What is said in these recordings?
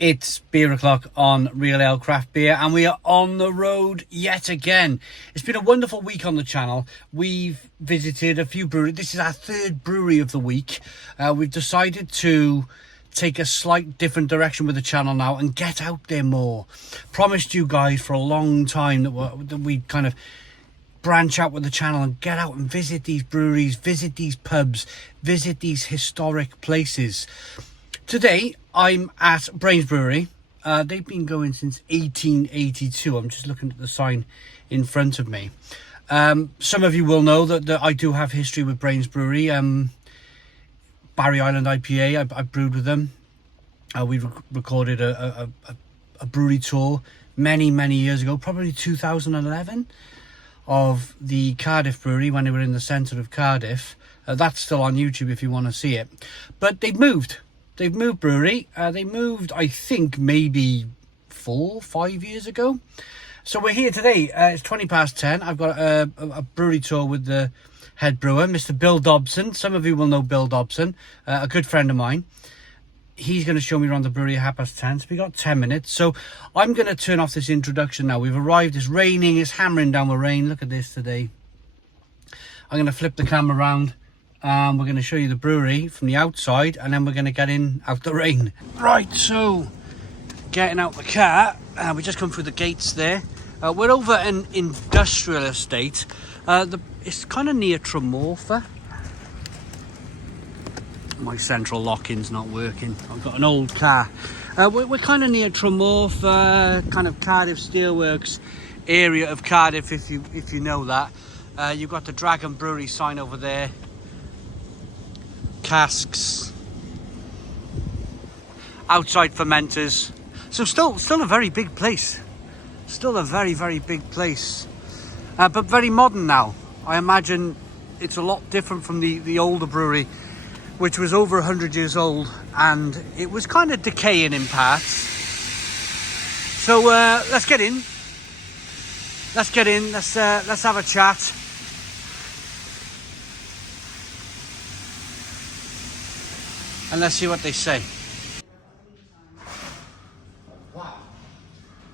It's beer o'clock on Real Ale Craft Beer, and we are on the road yet again. It's been a wonderful week on the channel. We've visited a few breweries. This is our third brewery of the week. We've decided to take a slight different direction with the channel now and get out there more. Promised you guys for a long time that we'd kind of branch out with the channel and get out and visit these breweries, visit these pubs, visit these historic places. Today, I'm at Brewery. They've been going since 1882. I'm just looking at the sign in front of me. Some of you will know that I do have history with Brewery. Barry Island IPA, I brewed with them. We recorded a brewery tour many years ago, probably 2011, of the Cardiff Brewery when they were in the centre of Cardiff. That's still on YouTube if you want to see it. But they've moved. They've moved brewery. They moved, I think, maybe 4 or 5 years ago. So we're here today. It's 10:20. I've got a brewery tour with the head brewer, Mr. Bill Dobson. Some of you will know Bill Dobson, a good friend of mine. He's going to show me around the brewery at 10:30. So we got 10 minutes. So I'm going to turn off this introduction now. We've arrived. It's raining. It's hammering down with rain. Look at this today. I'm going to flip the camera around. We're going to show you the brewery from the outside, and then we're going to get in out the rain. Right, so getting out the car. We just come through the gates there. We're over an industrial estate. It's kind of near Tremorfa. My central lock-in's not working. I've got an old car. We're kind of near Tremorfa, kind of Cardiff Steelworks area of Cardiff, if you know that. You've got the Dragon Brewery sign over there. Casks, outside fermenters, so still a very big place, still a very big place, but very modern now. I imagine it's a lot different from the older brewery, which was over 100 years old, and it was kind of decaying in parts. So let's get in, let's have a chat. And let's see what they say. Wow,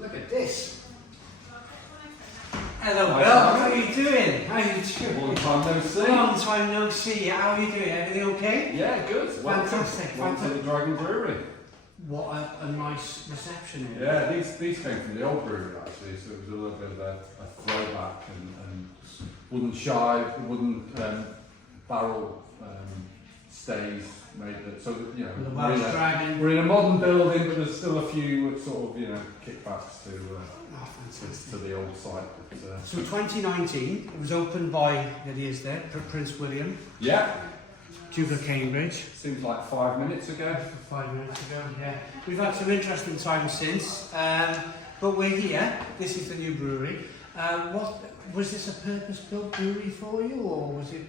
look at this. Hello, Bill. How are you doing? How are you doing? Long time no see. Long time no see. How are you doing? Everything okay? Yeah, good. Fantastic. Welcome to the Dragon Brewery. What a nice reception. Yeah, these came from the old brewery actually, so it was a little bit of a throwback and wooden shive, wooden barrel stays made it so that, you know, we're in a modern building, but there's still a few sort of, you know, kickbacks to the old site. But, so 2019, it was opened by, there he is there, Prince William. Yeah. Duke of Cambridge. Seems like 5 minutes ago. 5 minutes ago, yeah. We've had some interesting times since, but we're here. This is the new brewery. What was this a purpose-built brewery for you, or was it?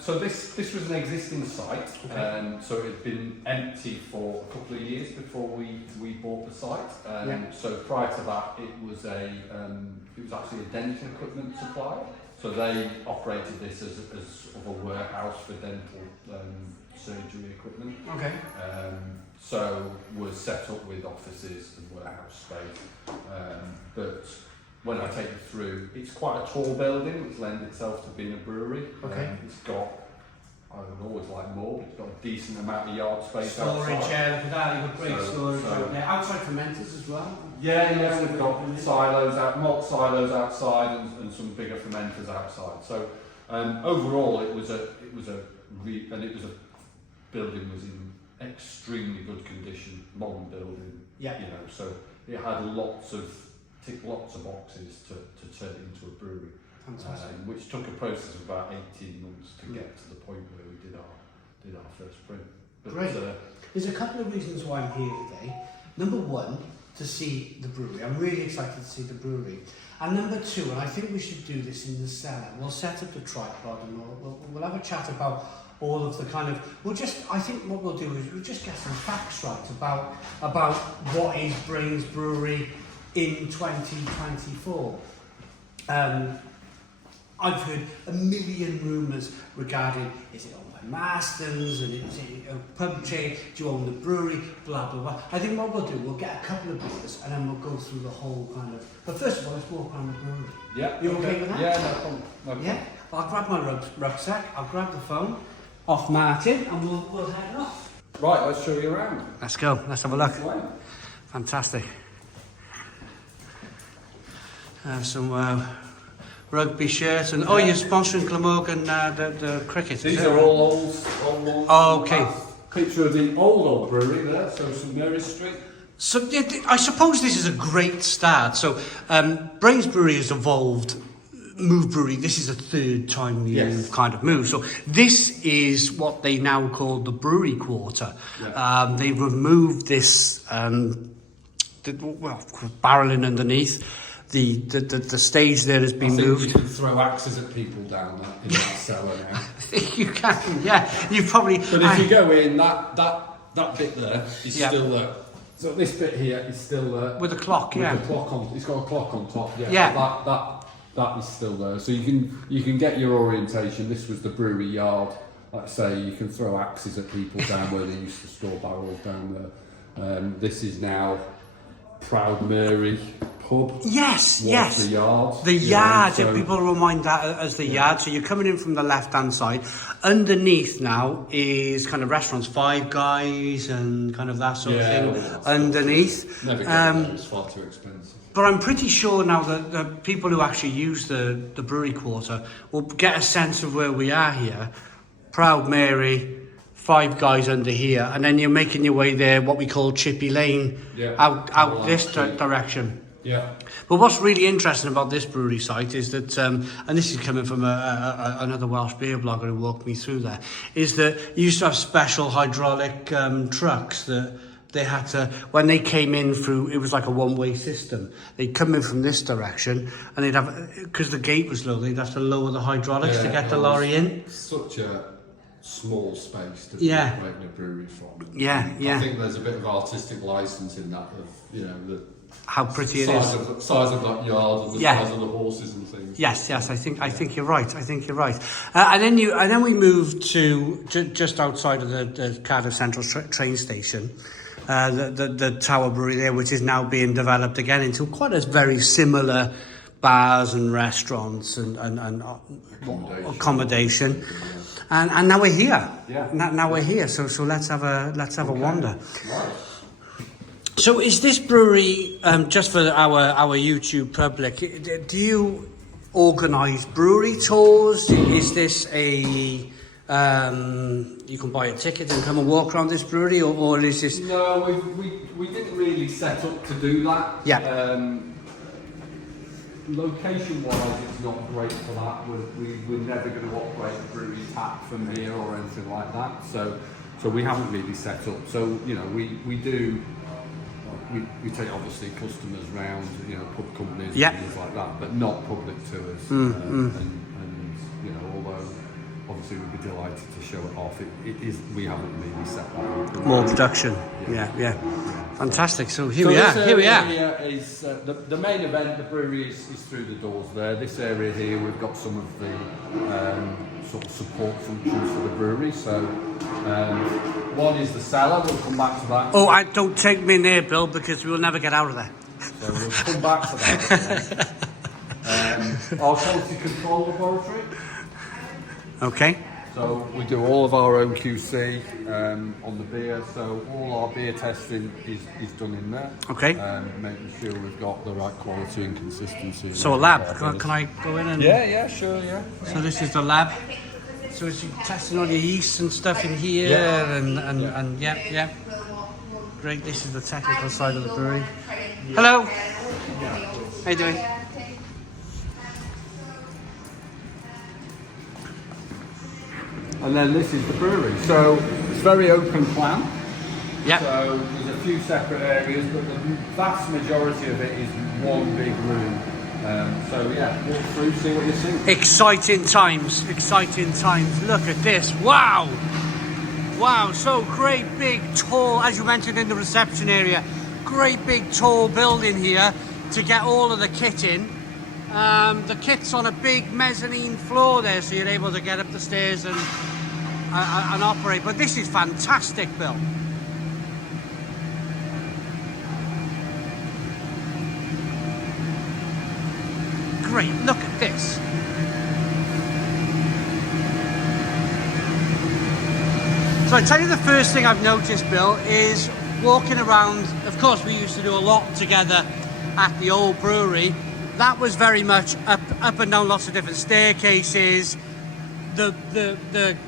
So this was an existing site, okay. So it had been empty for a couple of years before we bought the site. Yeah. So prior to that, it was actually a dental equipment supplier. So they operated this as sort of a warehouse for dental surgery equipment. Okay. So was set up with offices and warehouse space, but when I take you through, it's quite a tall building which lends itself to being a brewery. Okay. It's got, I would always like more, but it's got a decent amount of yard space storage, outside. yeah, look at that, you've got great storage out there. Outside fermenters as well? Yeah, we've got silos malt silos outside and some bigger fermenters outside. So overall it was a building was in extremely good condition, modern building. Yeah. You know, so it had ticked lots of boxes to turn it into a brewery. Fantastic. Which took a process of about 18 months to get to the point where we did our first print. But, great. There's a couple of reasons why I'm here today. Number one, to see the brewery. I'm really excited to see the brewery. And number two, and I think we should do this in the cellar, we'll set up a tripod and we'll have a chat about all of the kind of, I think what we'll do is we'll just get some facts right about what is Brains Brewery in 2024. I've heard a million rumours regarding, is it owned by Marston's, and it's a pub chain. Do you own the brewery? Blah blah blah. I think what we'll do, we'll get a couple of beers and then we'll go through the whole kind of. But first of all, let's walk around the brewery. Yeah. You okay with that? Yeah, no problem. No problem. Yeah. I'll grab my rucksack. I'll grab the phone off Martin, and we'll head off. Right, let's show you around. Let's go. Let's have a look. Right. Fantastic. Some rugby shirts and you're sponsoring Glamorgan the cricket. These are all old ones. Oh, okay. Picture of the old brewery there, so St Mary Street. So I suppose this is a great start. So Brains Brewery has evolved. Move Brewery, this is the third time you've kind of moved. So this is what they now call the Brewery Quarter. Yeah. They've removed this barreling underneath. The stage there has been moved. You can throw axes at people down in that cellar now. I think you can, yeah. You probably. But if you go in, that bit there is still there. So this bit here is still there. With a clock, with the clock on. It's got a clock on top. That is still there. So you can get your orientation. This was the brewery yard. Like I say, you can throw axes at people down where they used to store barrels down there. This is now Proud Mary pub. Yes. The yard. The yard. So people remind that as the yard. So you're coming in from the left-hand side. Underneath now is kind of restaurants, Five Guys and kind of that sort of thing. Underneath. Never get there. It's far too expensive. But I'm pretty sure now that the people who actually use the Brewery Quarter will get a sense of where we are here. Proud Mary, Five Guys under here, and then you're making your way there, what we call Chippy Lane, out this direction. Yeah. But what's really interesting about this brewery site is that, and this is coming from another Welsh beer blogger who walked me through there, is that you used to have special hydraulic trucks that they had to, when they came in through, it was like a one-way system. They'd come in from this direction, and they'd have, because the gate was low, they'd have to lower the hydraulics to get the lorry in. Such a small space to be operating a brewery from. Yeah. I think there's a bit of artistic license in that, of the how pretty size of that yard and the size of the horses and things. Yes. I think you're right. And then we moved to just outside of the Cardiff Central train station. The Tower Brewery there, which is now being developed again into quite a very similar bars and restaurants and accommodation. And now we're here. Yeah. Now we're here. So let's have a wander. Right. So is this brewery just for our YouTube public? Do you organise brewery tours? Is this a you can buy a ticket and come and walk around this brewery, or is this? No, we didn't really set up to do that. Yeah. Location-wise, it's not great for that. We're never going to operate a brewery tap from here or anything like that. So we haven't really set up. So we do. We take obviously customers round, pub companies and things like that, but not public tours. And although obviously we'd be delighted to show it off, we haven't really set that up. More production. Yeah. Fantastic. So here we are. Here is the main event. The brewery is through the doors there. This area here, we've got some of the sort of support functions for the brewery. So one is the cellar. We'll come back to that. Oh, don't take me in there, Bill, because we will never get out of there. So we'll come back to that. Our quality control laboratory. Okay. So we do all of our own QC on the beer. So all our beer testing is done in there. Okay. Making sure we've got the right quality and consistency. So a lab. Can I go in and? Yeah, sure, yeah. So this is the lab. So it's testing all your yeast and stuff in here, and yeah. Great. This is the technical side of the brewery. Hello. How you doing? And then this is the brewery. So it's very open plan. Yeah. So there's a few separate areas, but the vast majority of it is one big room. Walk through, see what you see. Exciting times. Look at this. Wow, so great big tall, as you mentioned in the reception area, great big tall building here to get all of the kit in. The kit's on a big mezzanine floor there, so you're able to get up the stairs and and operate. But this is fantastic, Bill. Great, look at this. So I tell you, the first thing I've noticed, Bill, is walking around. Of course, we used to do a lot together at the old brewery. That was very much up and down lots of different staircases. The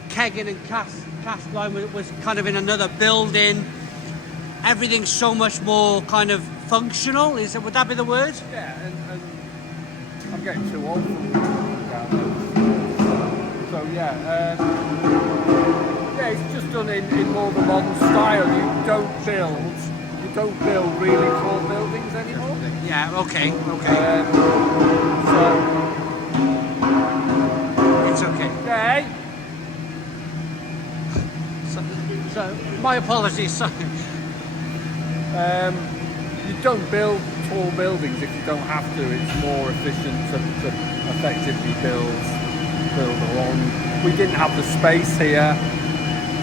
kegging and cask line was kind of in another building. Everything's so much more kind of functional. Would that be the word? Yeah, and I'm getting too old for so yeah, it's just done in more of a modern style. You don't build really tall buildings anymore. Yeah. Okay. So it's okay. Okay. So my apologies. Sorry. You don't build tall buildings if you don't have to. It's more efficient to effectively build along. We didn't have the space here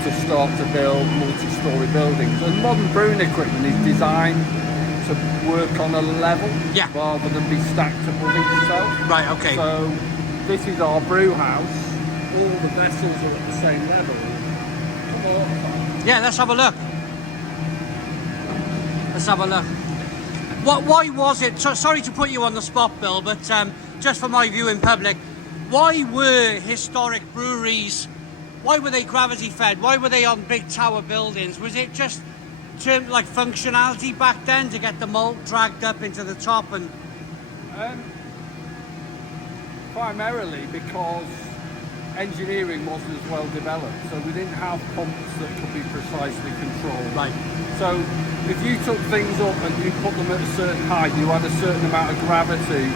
to start to build multi-story buildings. And modern brewing equipment is designed to work on a level rather than be stacked above itself. Right, okay. So this is our brew house. All the vessels are at the same level. Come on. Yeah, let's have a look. Let's have a look. Why was it, sorry to put you on the spot, Bill, but just for my view in public, why were historic breweries, why were they gravity fed? Why were they on big tower buildings? Was it just like functionality back then to get the malt dragged up into the top? And primarily because engineering wasn't as well developed, so we didn't have pumps that could be precisely controlled. Right. So if you took things up and you put them at a certain height, you had a certain amount of gravity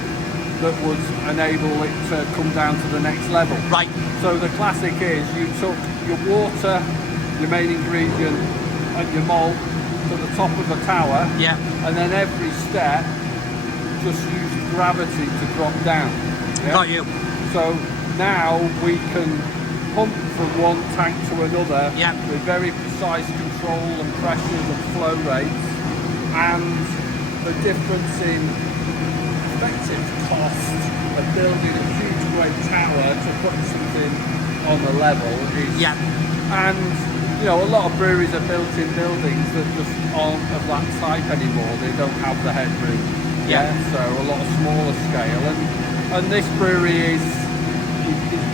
that would enable it to come down to the next level. Right. So the classic is you took your water, your main ingredient, and your malt to the top of the tower. Yeah. And then every step just used gravity to drop down. Yeah? Got you. So now we can pump from one tank to another with very precise control and pressures and flow rates, and the difference in effective cost of building a huge great tower to put something on the level is and you know, a lot of breweries are built in buildings that just aren't of that type anymore. They don't have the headroom. So a lot of smaller scale, and this brewery is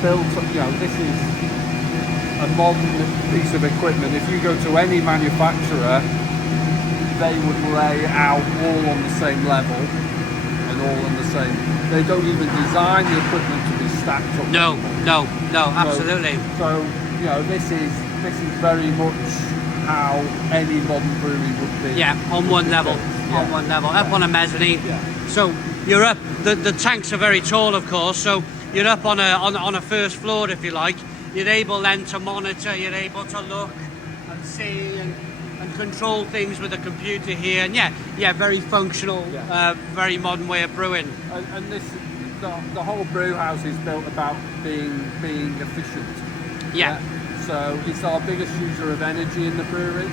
built, you know, this is a modern piece of equipment. If you go to any manufacturer, they would lay out all on the same level and all on the same. They don't even design the equipment to be stacked up. No, absolutely. So you know, this is very much how any modern brewery would be. Yeah, on one level. On one level, up on a mezzanine. So you're up. The tanks are very tall, of course. So you're up on a first floor, if you like. You're able then to monitor. You're able to look and see and control things with a computer here. And very functional, very modern way of brewing. And this, the whole brew house is built about being efficient. So it's our biggest user of energy in the brewery.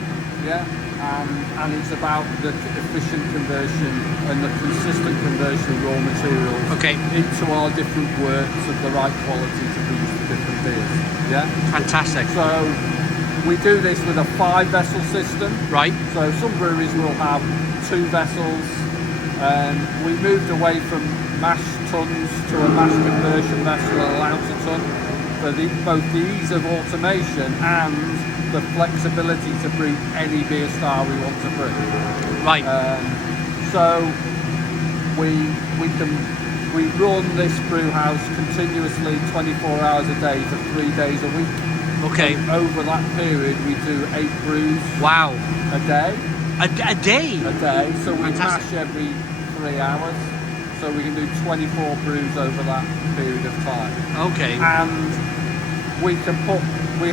And it's about the efficient conversion and the consistent conversion of raw materials into our different works of the right quality to produce the different beers. Fantastic. So we do this with a 5-vessel system. Right. So some breweries will have 2 vessels. We moved away from mash tuns to a mash conversion vessel, a Lauter ton, for both the ease of automation and the flexibility to brew any beer style we want to brew. Right. So we run this brew house continuously 24 hours a day for 3 days a week. Okay. And over that period we do 8 brews. Wow. A day. A day? A day. So we Fantastic. mash every 3 hours. So we can do 24 brews over that period of time. Okay. And we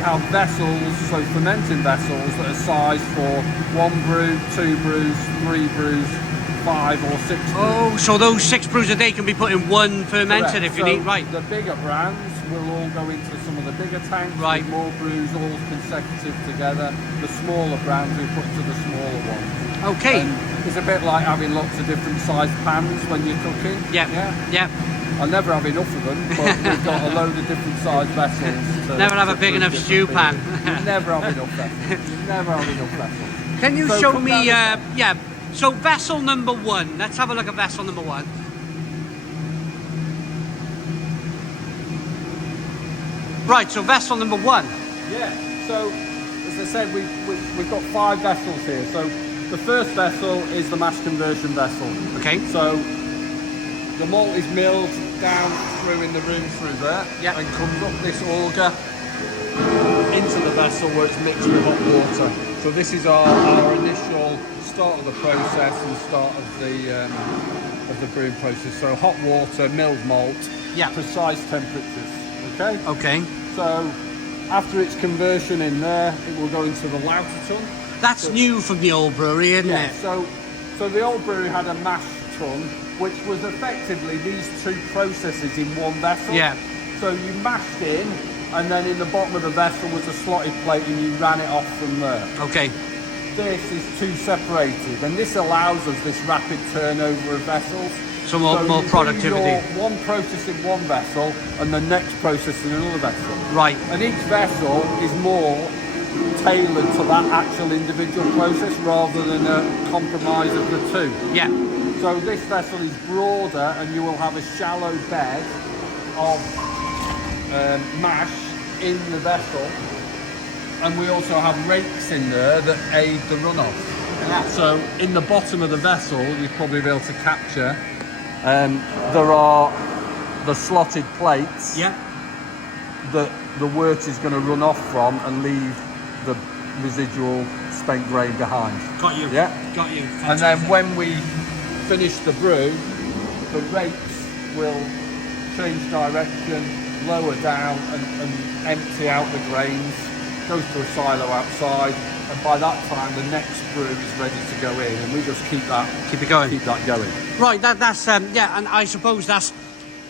have vessels, so fermenting vessels that are sized for 1 brew, 2 brews, 3 brews, 5 or 6 brews. Oh, so those 6 brews a day can be put in one fermented. Correct. If you so need, right. The bigger brands will all go into some of the bigger tanks, Right. with more brews all consecutive together. The smaller brands we put to the smaller ones. Okay. And it's a bit like having lots of different sized pans when you're cooking. Yeah. Yeah. I'll never have enough of them, but we've got a load of different sized vessels. Never have a to big cook enough different stew things. pan. You never have enough vessels. You never have enough vessels. Can you So show come me, down yeah, so vessel number 1. Let's have a look at vessel number 1. Right, so vessel number 1. Yeah, so as I said, we've got 5 vessels here. So the first vessel is the mash conversion vessel. Okay. So the malt is milled down through in the room through there, Yeah. and comes up this auger into the vessel where it's mixed with hot water. So this is our initial start of the process and start of the brewing process. So hot water, milled malt, Yeah. precise temperatures. Okay. Okay. So after its conversion in there, it will go into the lauter tun. That's new from the old brewery, isn't Yeah. it? So the old brewery had a mash tun, which was effectively these 2 processes in one vessel. Yeah. So you mashed in, and then in the bottom of the vessel was a slotted plate, and you ran it off from there. Okay. This is 2 separated, and this allows us this rapid turnover of vessels. So more you do productivity. your one process in one vessel, and the next process in another vessel. Right. And each vessel is more tailored to that actual individual process rather than a compromise of the 2. Yeah. So this vessel is broader, and you will have a shallow bed of mash in the vessel, and we also have rakes in there that aid the runoff. Yeah. So in the bottom of the vessel, you'll probably be able to capture, there are the slotted plates Yeah. that the wort is going to run off from and leave the residual spent grain behind. Got you. Yeah. Got you. And then when we finish the brew, the rakes will change direction, lower down and empty out the grains, goes to a silo outside, and by that time the next brew is ready to go in, and we just keep that going. Right, that's yeah, and I suppose that's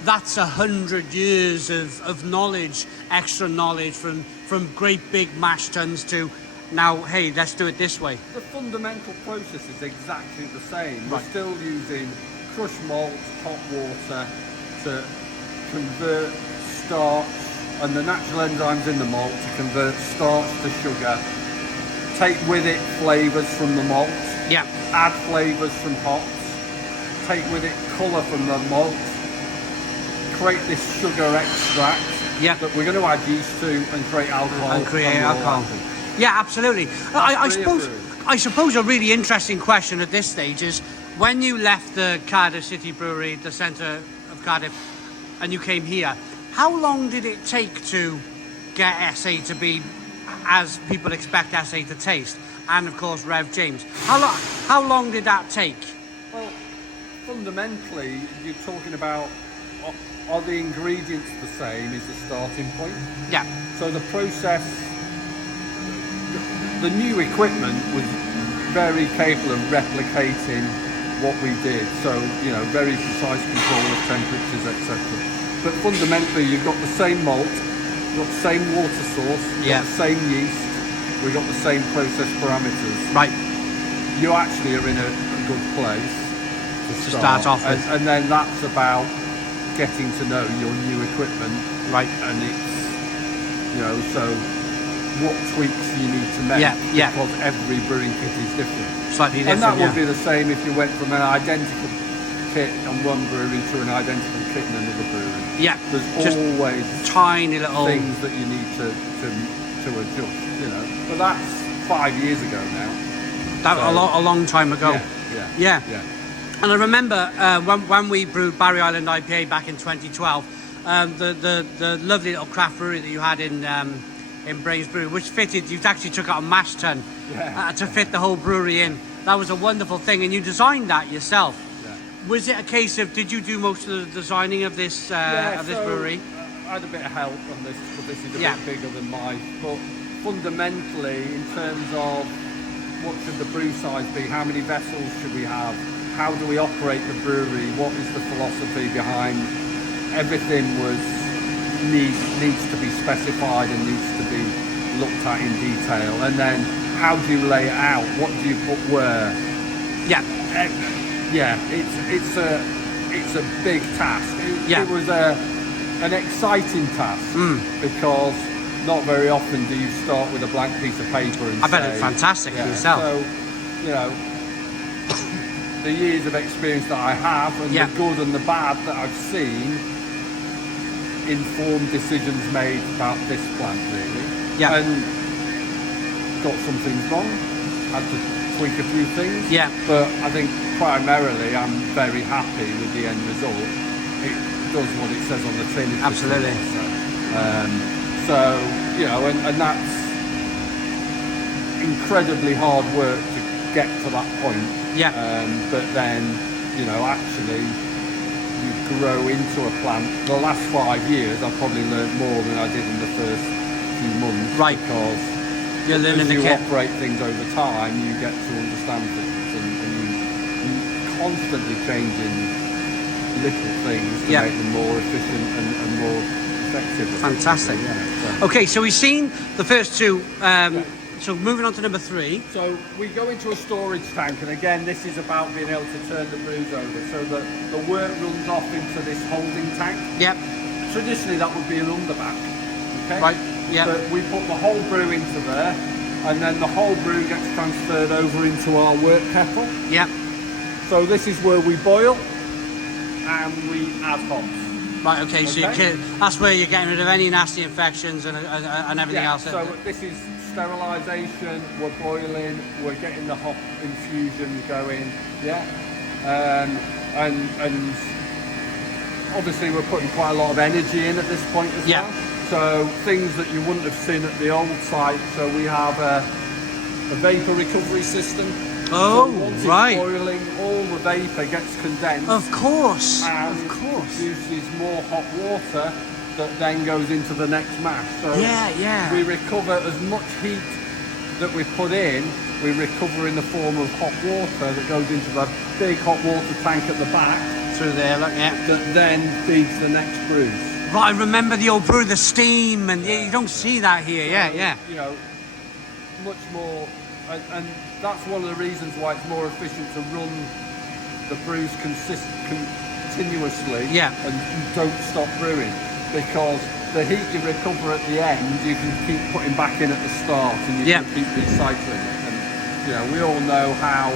100 years of knowledge, extra knowledge from great big mash tuns to now, hey, let's do it this way. The fundamental process is exactly the same. Right. We're still using crushed malt, hot water to convert starch and the natural enzymes in the malt to convert starch to sugar. Take with it flavours from the malt. Yeah. Add flavours from hops. Take with it colour from the malt. Create this sugar extract Yeah. that we're going to add yeast to and create alcohol. And create we'll alcohol. add it. Yeah, absolutely. Reapproved. I suppose a really interesting question at this stage is when you left the Cardiff City Brewery, the centre of Cardiff, and you came here, how long did it take to get SA to be as people expect SA to taste? And of course, Rev James. How long did that take? Well, fundamentally, you're talking about are the ingredients the same is the starting point. Yeah. So the process, the new equipment was very capable of replicating what we did. So, you know, very precise control of temperatures, etc. But fundamentally, you've got the same malt, you've got the same water source, you've Yeah. got the same yeast, we've got the same process parameters. Right. You actually are in a good place To start off with. and then that's about getting to know your new equipment, Right. and it's, you know, so what tweaks you need to make, Yeah, yeah. because every brewing kit is different. Slightly different. And that would yeah. be the same if you went from an identical kit on one brewery to an identical kit in another brewery. Yeah. There's Just always tiny little things that you need to adjust, you know. But that's 5 years ago now. a long time ago. Yeah. Yeah. And I remember when we brewed Barry Island IPA back in 2012, the lovely little craft brewery that you had in Brains Brewery, which fitted, you actually took out a mash tun to fit the whole brewery in. That was a wonderful thing, and you designed that yourself. Yeah. Was it a case of, did you do most of the designing of this brewery? I had a bit of help on this, but this is a Yeah. bit bigger than mine. But fundamentally, in terms of what should the brew size be, how many vessels should we have, how do we operate the brewery, what is the philosophy behind, everything was needs to be specified and needs to be looked at in detail. And then how do you lay it out? What do you put where? Yeah. Yeah, it's a big task. It was an exciting task because not very often do you start with a blank piece of paper and I bet it's fantastic for yourself. So, you know, the years of experience that I have and the good and the bad that I've seen informed decisions made about this plant, really. Yeah. And got some things wrong, had to tweak a few things. Yeah. But I think primarily I'm very happy with the end result. It does what it says on the tin. Absolutely. So, you know, and that's incredibly hard work to get to that point. Yeah. But then, you know, actually you grow into a plant. The last 5 years I've probably learned more than I did in the first few months. Right. Because you're learning as the you kit. operate things over time, you get to understand things and you constantly changing little things to make them more efficient and more effective. Fantastic. So. Okay, so we've seen the first two. So moving on to number 3. So we go into a storage tank, and again, this is about being able to turn the brews over. So the work runs off into this holding tank. Yep. Traditionally, that would be an underback. Okay. Right. Yeah. But we put the whole brew into there, and then the whole brew gets transferred over into our work kettle. Yep. So this is where we boil and we add hops. Right. Okay. So that's where you're getting rid of any nasty infections and everything else. So this is sterilisation. We're boiling. We're getting the hop infusion going. Yeah. And obviously we're putting quite a lot of energy in at this point as well. So things that you wouldn't have seen at the old site. So we have a vapour recovery system. Oh, so once right. It's boiling, all the vapour gets condensed. Of course. And produces more hot water that then goes into the next mash. So we recover as much heat that we put in, we recover in the form of hot water that goes into the big hot water tank at the back. Through there, look, That then feeds the next brews. Right, I remember the old brew, the steam, and you don't see that here. You know, much more, and that's one of the reasons why it's more efficient to run the brews continuously and don't stop brewing, because the heat you recover at the end you can keep putting back in at the start, and you can keep recycling it. And you know, we all know how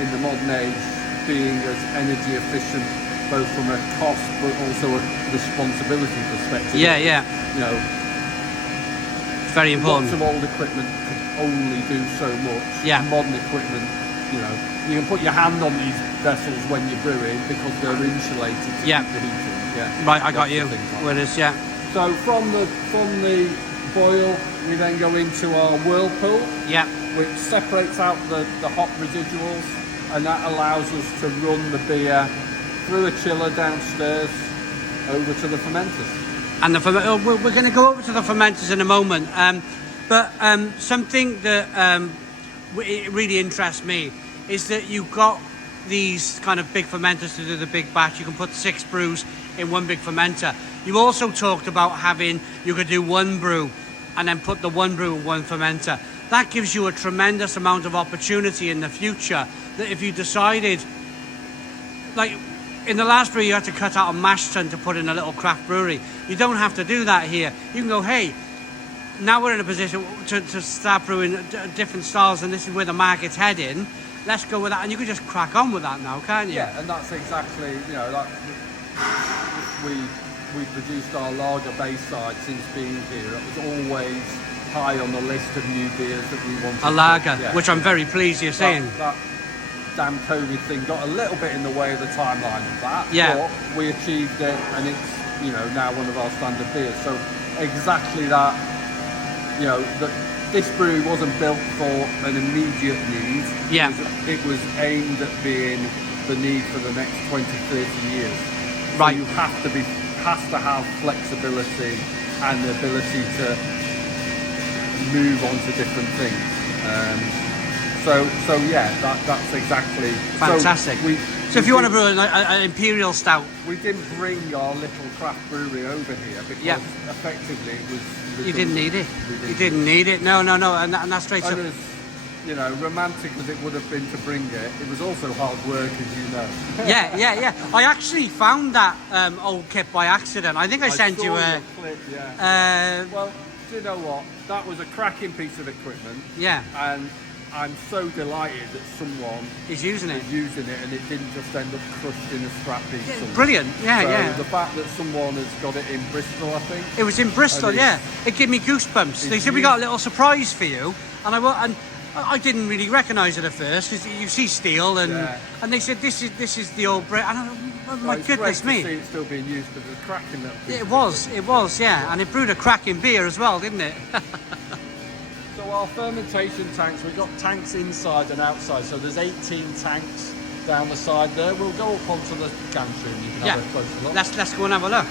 in the modern age being as energy efficient, both from a cost but also a responsibility perspective. You know, it's very important. Lots of old equipment could only do so much. Modern equipment, you know, you can put your hand on these vessels when you're brewing because they're insulated to keep the heat in. Right, I got you. Where it is, So from the boil, we then go into our whirlpool, which separates out the hop residuals, and that allows us to run the beer through a chiller downstairs over to the fermenters. And we're going to go over to the fermenters in a moment. But something that it really interests me is that you've got these kind of big fermenters to do the big batch. You can put 6 brews in one big fermenter. You also talked about you could do 1 brew and then put the 1 brew in one fermenter. That gives you a tremendous amount of opportunity in the future, that if you decided, like in the last brew you had to cut out a mash tun to put in a little craft brewery. You don't have to do that here. You can go, hey, now we're in a position to start brewing different styles, and this is where the market's heading. Let's go with that, and you can just crack on with that now, can't you? Yeah, and that's exactly, you know, that we produced our lager Bayside since being here. It was always high on the list of new beers that we wanted. A lager, which I'm very pleased you're saying. That damn COVID thing got a little bit in the way of the timeline of that. But we achieved it, and it's, you know, now one of our standard beers. So exactly that. You know, this brewery wasn't built for an immediate need. It was aimed at being the need for the next 20, 30 years. Right. So you have to have flexibility and the ability to move on to different things. So yeah, that's exactly Fantastic. So if you want to brew an imperial stout, we didn't bring our little craft brewery over here because effectively it was. You didn't need it. You didn't need it. No, and that's straight. And as you know, romantic as it would have been to bring it, it was also hard work, as you know. Yeah. I actually found that old kit by accident. I think I sent you a clip. Well, do you know what? That was a cracking piece of equipment. Yeah. And I'm so delighted that someone is using it, and it didn't just end up crushed in a scrap piece. Yeah, brilliant. Yeah. The fact that someone has got it in Bristol, I think. It was in Bristol. Yeah. It gave me goosebumps. They said we got a little surprise for you, and I didn't really recognise it at first because you see steel and they said this is the old Brit. And my goodness me! It's great to see it still being used as a cracking little piece. It was, yeah, and it brewed a cracking beer as well, didn't it? So our fermentation tanks, we've got tanks inside and outside. So there's 18 tanks down the side there. We'll go up onto the gantry and you can have a closer look. Let's go and have a look.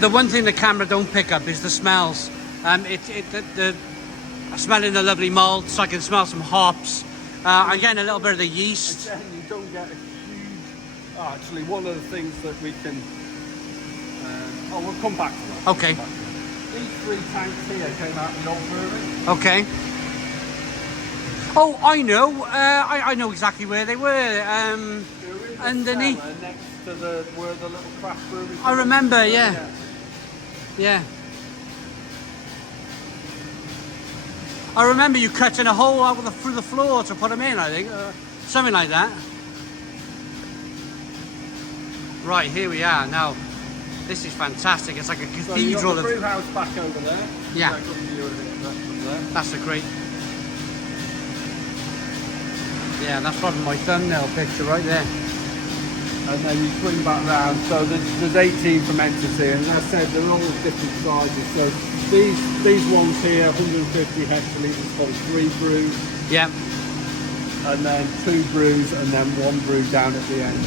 The one thing the camera don't pick up is the smells. I'm smelling the lovely malts. So I can smell some hops. I'm getting a little bit of the yeast. Again, you don't get a huge. Actually, one of the things that we can. We'll come back to that. Okay. These 3 tanks here came out of the old brewery. Okay. Oh, I know. I know exactly where they were. Underneath. Next to where the little craft brewery. I remember. Yeah. I remember you cutting a hole out through the floor to put them in. I think something like that. Right, here we are now. This is fantastic. It's like a cathedral. So you've got the brew house back over there. Yeah. That's a great. Yeah, that's probably my thumbnail picture right there. And then you swing back round. So there's 18 fermenters here, and as I said, they're all different sizes. So these ones here, 150 hectolitres for 3 brews. Yeah. And then 2 brews, and then 1 brew down at the end.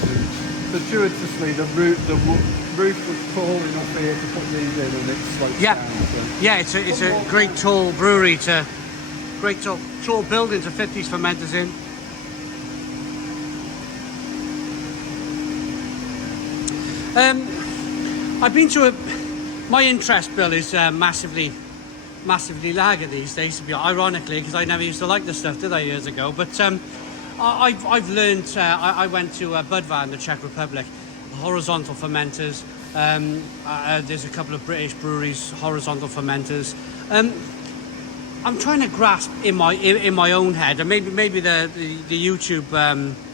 Fortuitously, the roof was tall enough here to put these in, and it slopes down. So. Yeah, it's a great tall brewery great tall building to fit these fermenters in. I've been to my interest, Bill, is massively lager these days, to be ironically, because I never used to like this stuff, did I, years ago? But I've learned. I went to Budvar in the Czech Republic, horizontal fermenters. There's a couple of British breweries, horizontal fermenters. I'm trying to grasp in my own head, and maybe the YouTube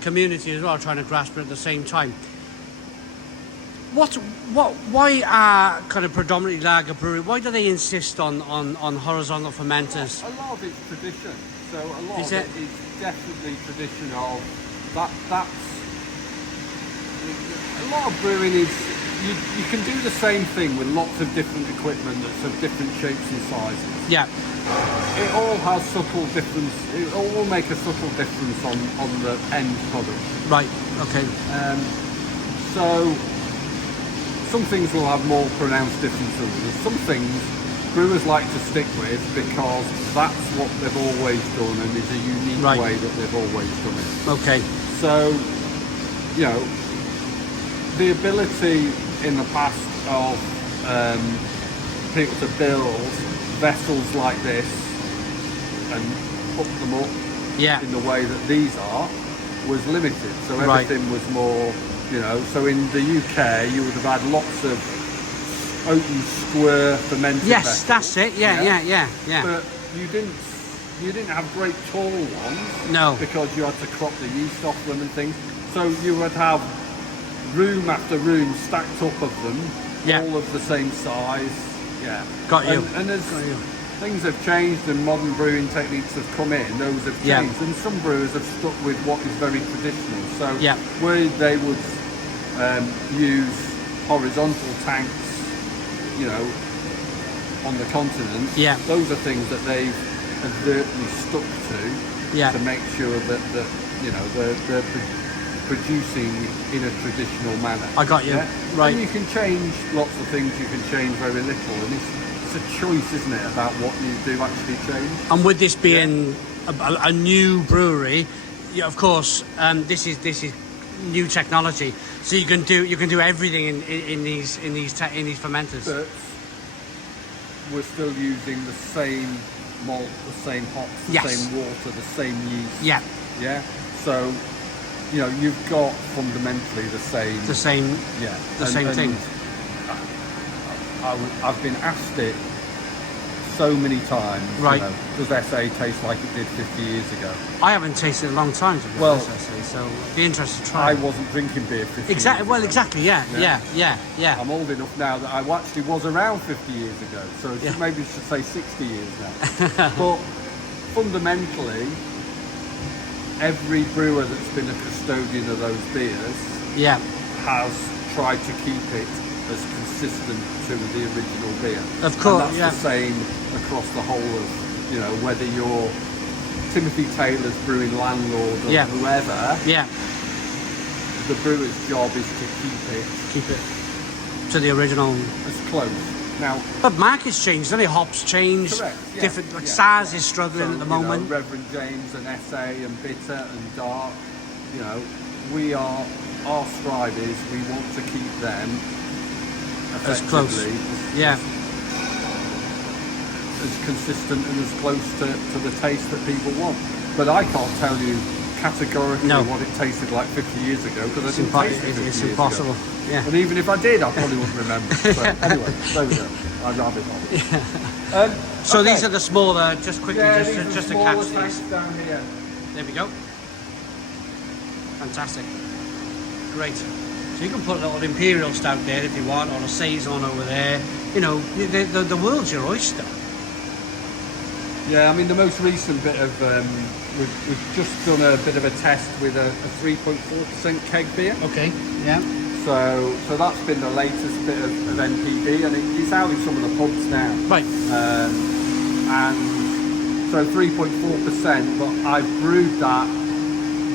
community as well are trying to grasp it at the same time. Why are kind of predominantly lager brewery? Why do they insist on horizontal fermenters? A lot of it's tradition. So a lot is of it is definitely tradition of that. That's a lot of brewing is. You can do the same thing with lots of different equipment that's of different shapes and sizes. Yeah. It all has subtle difference. It all will make a subtle difference on the end product. Right. Okay. So some things will have more pronounced differences. Some things brewers like to stick with because that's what they've always done and is a unique way that they've always done it. Okay. So, you know, the ability in the past of people to build vessels like this and put them up in the way that these are was limited. So everything was more, you know, so in the UK you would have had lots of open square fermented vessels. That's it. Yeah. But you didn't have great tall ones. No. Because you had to crop the yeast off them and things. So you would have room after room stacked up of them, all of the same size. Yeah. Got you. And as things have changed and modern brewing techniques have come in, those have changed. And some brewers have stuck with what is very traditional. So where they would use horizontal tanks, you know, on the continent, those are things that they've overtly stuck to make sure that you know producing in a traditional manner. I got you. Right. And you can change lots of things, you can change very little, and it's a choice, isn't it, about what you do actually change. And with this being a new brewery, yeah, of course, this is new technology, so you can do everything in these fermenters. But we're still using the same malt, the same hops, the Yes. same water, the same yeast. Yeah, Yeah. So, you know, you've got fundamentally the same. the same thing. I've been asked it so many times. Right. You know, does SA taste like it did 50 years ago? I haven't tasted it in a long time, to be Well, honest, actually, so it'd be interesting to try. I wasn't drinking beer 50 Exactly. years Well, ago. exactly. Yeah. I'm old enough now that I actually was around 50 years ago, so Yeah. maybe I should say 60 years now. But fundamentally, every brewer that's been a custodian of those beers Yeah. has tried to keep it as consistent to the original beer. Of course, and that's the same across the whole of, you know, whether you're Timothy Taylor's brewing landlord or Yeah. whoever, Yeah. the brewer's job is to Keep it to the original. as close. Now, But markets changed, don't they? Hops changed. correct, yeah, Different. Like yeah, SARS yeah. is struggling So, at the you know, moment. Reverend James and SA and Bitter and Dark, you know, our strive is we want to keep them As close. effectively Yeah. as consistent and as close to the taste that people want. But I can't tell you categorically No. what it tasted like 50 years ago because I It's, didn't taste it 50 it's years impossible. ago. Yeah. And even if I did, I probably wouldn't remember. So anyway, there we go. I rabbit on. So okay. these are the smaller. Just quickly, Yeah, just these are to smaller catch tanks these. down here. There we go. Fantastic. Great. So you can put a little imperial stout there if you want, or a saison over there. You know, the world's your oyster. Yeah, I mean the most recent bit of we've just done a bit of a test with a 3.4% keg beer. Okay. Yeah. So that's been the latest bit of NPB, and it's out in some of the pubs now. Right. And so 3.4%, but I've brewed that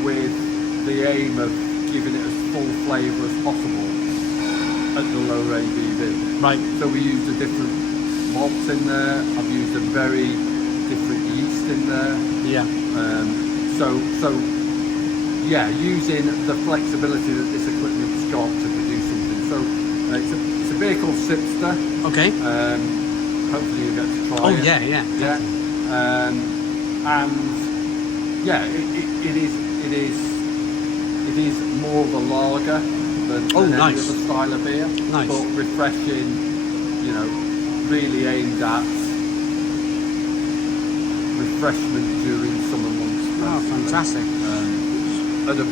with the aim of giving it as full flavour as possible at the lower ABV. Right. So we used a different malts in there. I've used a very different yeast in there. Yeah. So yeah, using the flexibility that this equipment's got to produce something. So it's a beer called Sipster. Okay. Hopefully you get to try Oh it. yeah. Yeah. And yeah, it is more of a lager than any nice. other style of beer. Nice. But refreshing, you know, really aimed at refreshment during summer months. Oh, fantastic. At a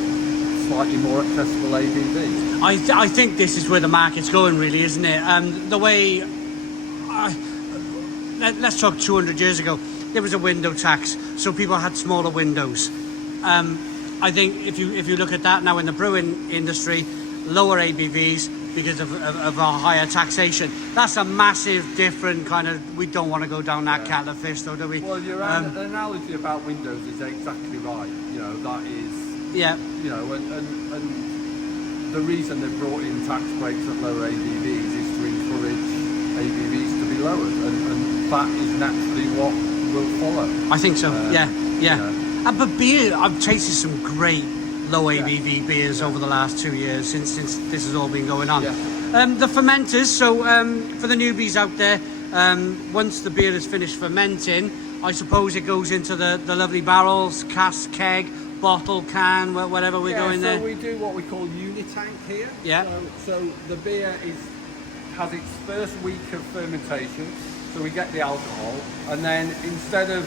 slightly more accessible ABV. I think this is where the market's going, really, isn't it? The way, let's talk 200 years ago, there was a window tax, so people had smaller windows. I think if you look at that now in the brewing industry, lower ABVs because of our higher taxation. That's a massive different kind of. We don't want to go down that kettle of fish, though, do we? Well, your analogy about windows is exactly right. You know, that is. Yeah. You know, and the reason they've brought in tax breaks at lower ABVs is to encourage ABVs to be lowered, and that is naturally what will follow. I think so. Yeah. You know. But beer, I've tasted some great low ABV beers over the last 2 years since this has all been going on. Yeah. The fermenters. So for the newbies out there, once the beer is finished fermenting, I suppose it goes into the lovely barrels, cask, keg, bottle, can, whatever we're going there. So we do what we call unitank here. Yeah. So the beer has its first week of fermentation. So we get the alcohol, and then instead of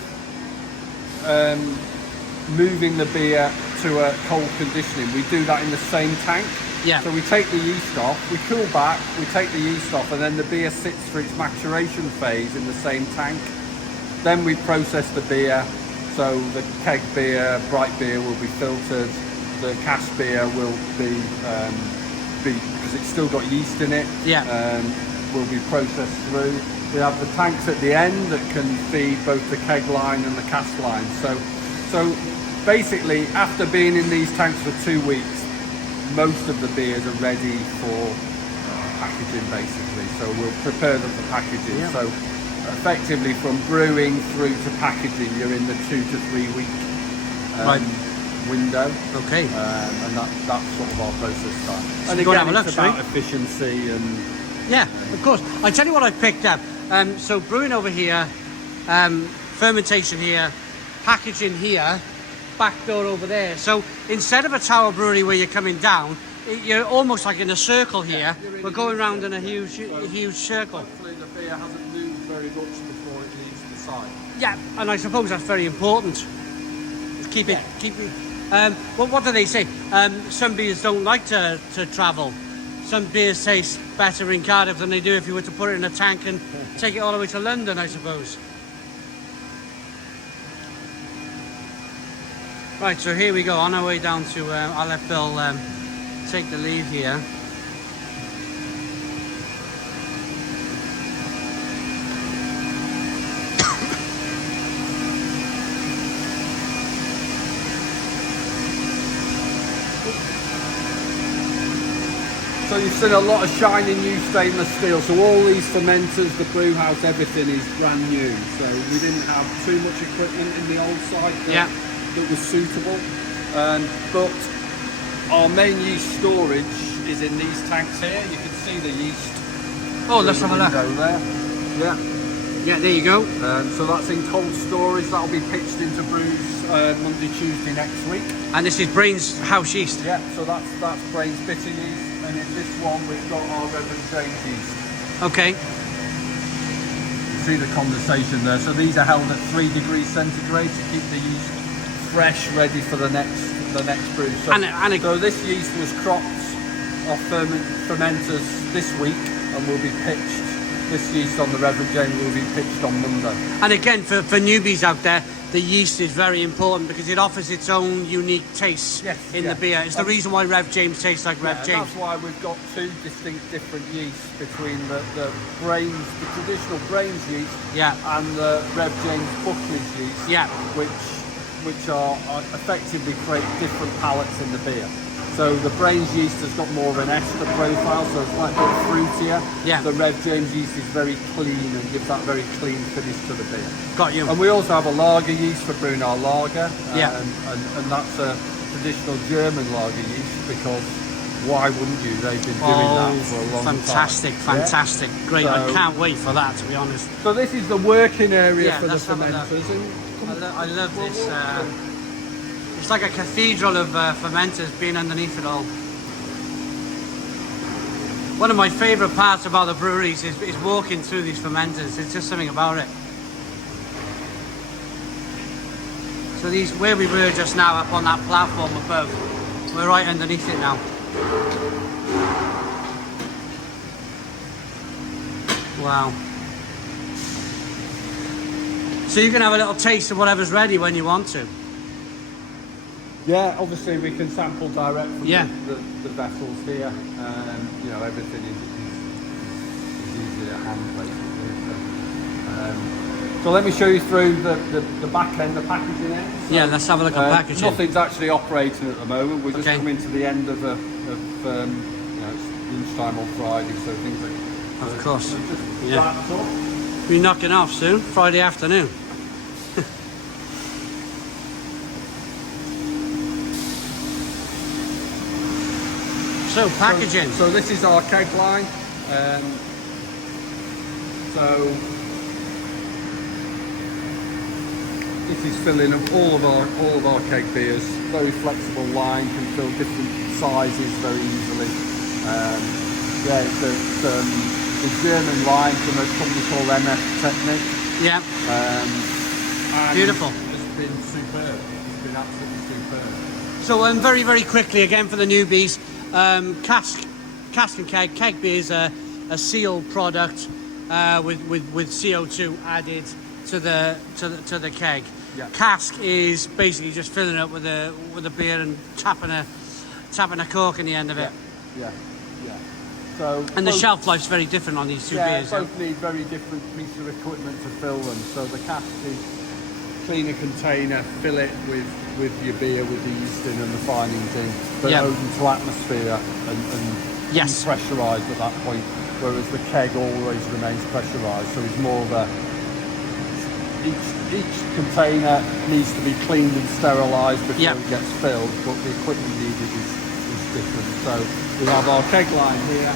moving the beer to a cold conditioning, we do that in the same tank. Yeah. So we take the yeast off, we cool back, we take the yeast off, and then the beer sits for its maturation phase in the same tank. Then we process the beer. So the keg beer, bright beer will be filtered. The cask beer will be because it's still got yeast in it. Yeah. Will be processed through. We have the tanks at the end that can feed both the keg line and the cask line. So basically, after being in these tanks for 2 weeks, most of the beers are ready for packaging, basically. So we'll prepare them for packaging. Yeah. So effectively, from brewing through to packaging, you're in the 2 to 3 week window. Okay. And that's sort of our process time. So And you go and again, have a it's look, about efficiency and. Yeah, of course. I tell you what I picked up. So brewing over here, fermentation here, packaging here, back door over there. So instead of a tower brewery where you're coming down, you're almost like in a circle here. We're going round in a huge circle. Hopefully the beer hasn't moved very much before it leaves the site. Yeah, and I suppose that's very important. Keep it. Well, what do they say? Some beers don't like to travel. Some beers taste better in Cardiff than they do if you were to put it in a tank and take it all the way to London, I suppose. Right, so here we go, on our way down to, I'll let Bill take the lead here. So you've seen a lot of shiny new stainless steel. So all these fermenters, the brew house, everything is brand new. So we didn't have too much equipment in the old site that was suitable. But our main yeast storage is in these tanks here. You can see the yeast. Oh, let's have a look. There. Yeah. Yeah, there you go. So that's in cold storage. That'll be pitched into brews Monday, Tuesday next week. And this is Brain's house yeast. Yeah, so that's Brain's bitter yeast. And in this one we've got our Reverend James yeast. Okay. You see the condensation there. So these are held at 3 degrees centigrade to keep the yeast fresh, ready for the next brew. So, so this yeast was cropped off fermenters this week and will be pitched. This yeast on the Reverend James will be pitched on Monday. And again, for newbies out there, the yeast is very important because it offers its own unique taste in the beer. It's the reason why Rev James tastes like Rev James. That's why we've got two distinct different yeasts between the traditional Brains yeast and the Rev James Buckley's yeast, which are effectively create different palates in the beer. So the Brains yeast has got more of an ester profile, so it's like a bit fruitier. Yeah. The Rev James yeast is very clean and gives that very clean finish to the beer. Got you. And we also have a lager yeast for brewing our lager. And that's a traditional German lager yeast because why wouldn't you? They've been doing that for a long time. Fantastic. Great. So, I can't wait for that, to be honest. So this is the working area for the fermenters. I love this. It's like a cathedral of fermenters being underneath it all. One of my favourite parts about the breweries is walking through these fermenters. It's just something about it. So where we were just now, up on that platform above, we're right underneath it now. Wow. So you can have a little taste of whatever's ready when you want to. Yeah, obviously we can sample direct from the vessels here. Everything is easily at hand, basically. So let me show you through the back end, the packaging end. So, let's have a look at packaging. Nothing's actually operating at the moment. We're just coming to the end of it's lunchtime on Friday, so things like. Of course. Wrapped up. Be knocking off soon, Friday afternoon. So packaging. So this is our keg line. So this is filling up all of our keg beers. Very flexible line, can fill different sizes very easily. It's the German line from a company called MF Technik. Yeah. Beautiful. It's been superb. It's been absolutely superb. So very, very quickly again for the newbies. Cask and keg beer is a sealed product with CO2 added to the keg. Yeah. Cask is basically just filling it up with a beer and tapping a cork in the end of it. Yeah. So and the shelf life's very different on these two beers. Both need very different pieces of equipment to fill them. So the cask is clean a container, fill it with your beer with the yeast in and the finings in, but Yeah. open to atmosphere and Yes. pressurised at that point. Whereas the keg always remains pressurised, so it's more of a each container needs to be cleaned and sterilised before Yeah. it gets filled, but the equipment needed is different. So we have our keg line here.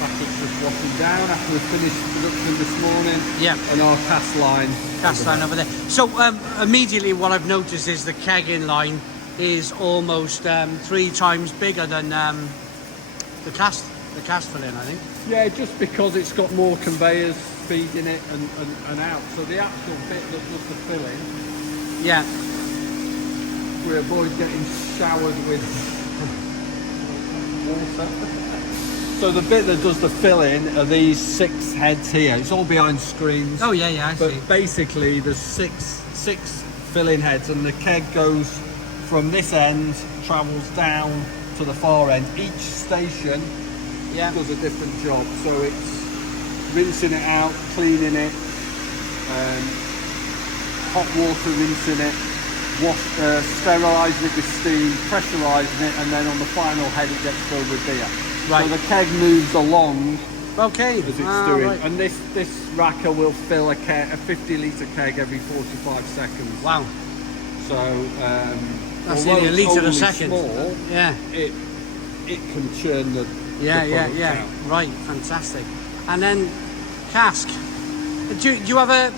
Patrick's just washing down after we finished production this morning. Yeah. And our cast line. Cast line over there. So immediately what I've noticed is the kegging line is almost 3 times bigger than the cast filling, I think. Yeah, just because it's got more conveyors feeding it and out. So the actual bit that does the filling, Yeah. we avoid getting showered with water. So the bit that does the filling are these 6 heads here. It's all behind screens. Oh yeah, I see. But basically there's six filling heads, and the keg goes from this end, travels down to the far end. Each station Yeah. does a different job. So it's rinsing it out, cleaning it, hot water rinsing it, sterilising it with steam, pressurising it, and then on the final head it gets filled with beer. Right. So the keg moves along Okay. as it's doing, Right. and this racker will fill a 50-litre keg every 45 seconds. Wow. So That's although nearly a it's litre a only second. small, Yeah. it can churn the Yeah, the yeah, product yeah. out. Right, fantastic. And then cask. Do you have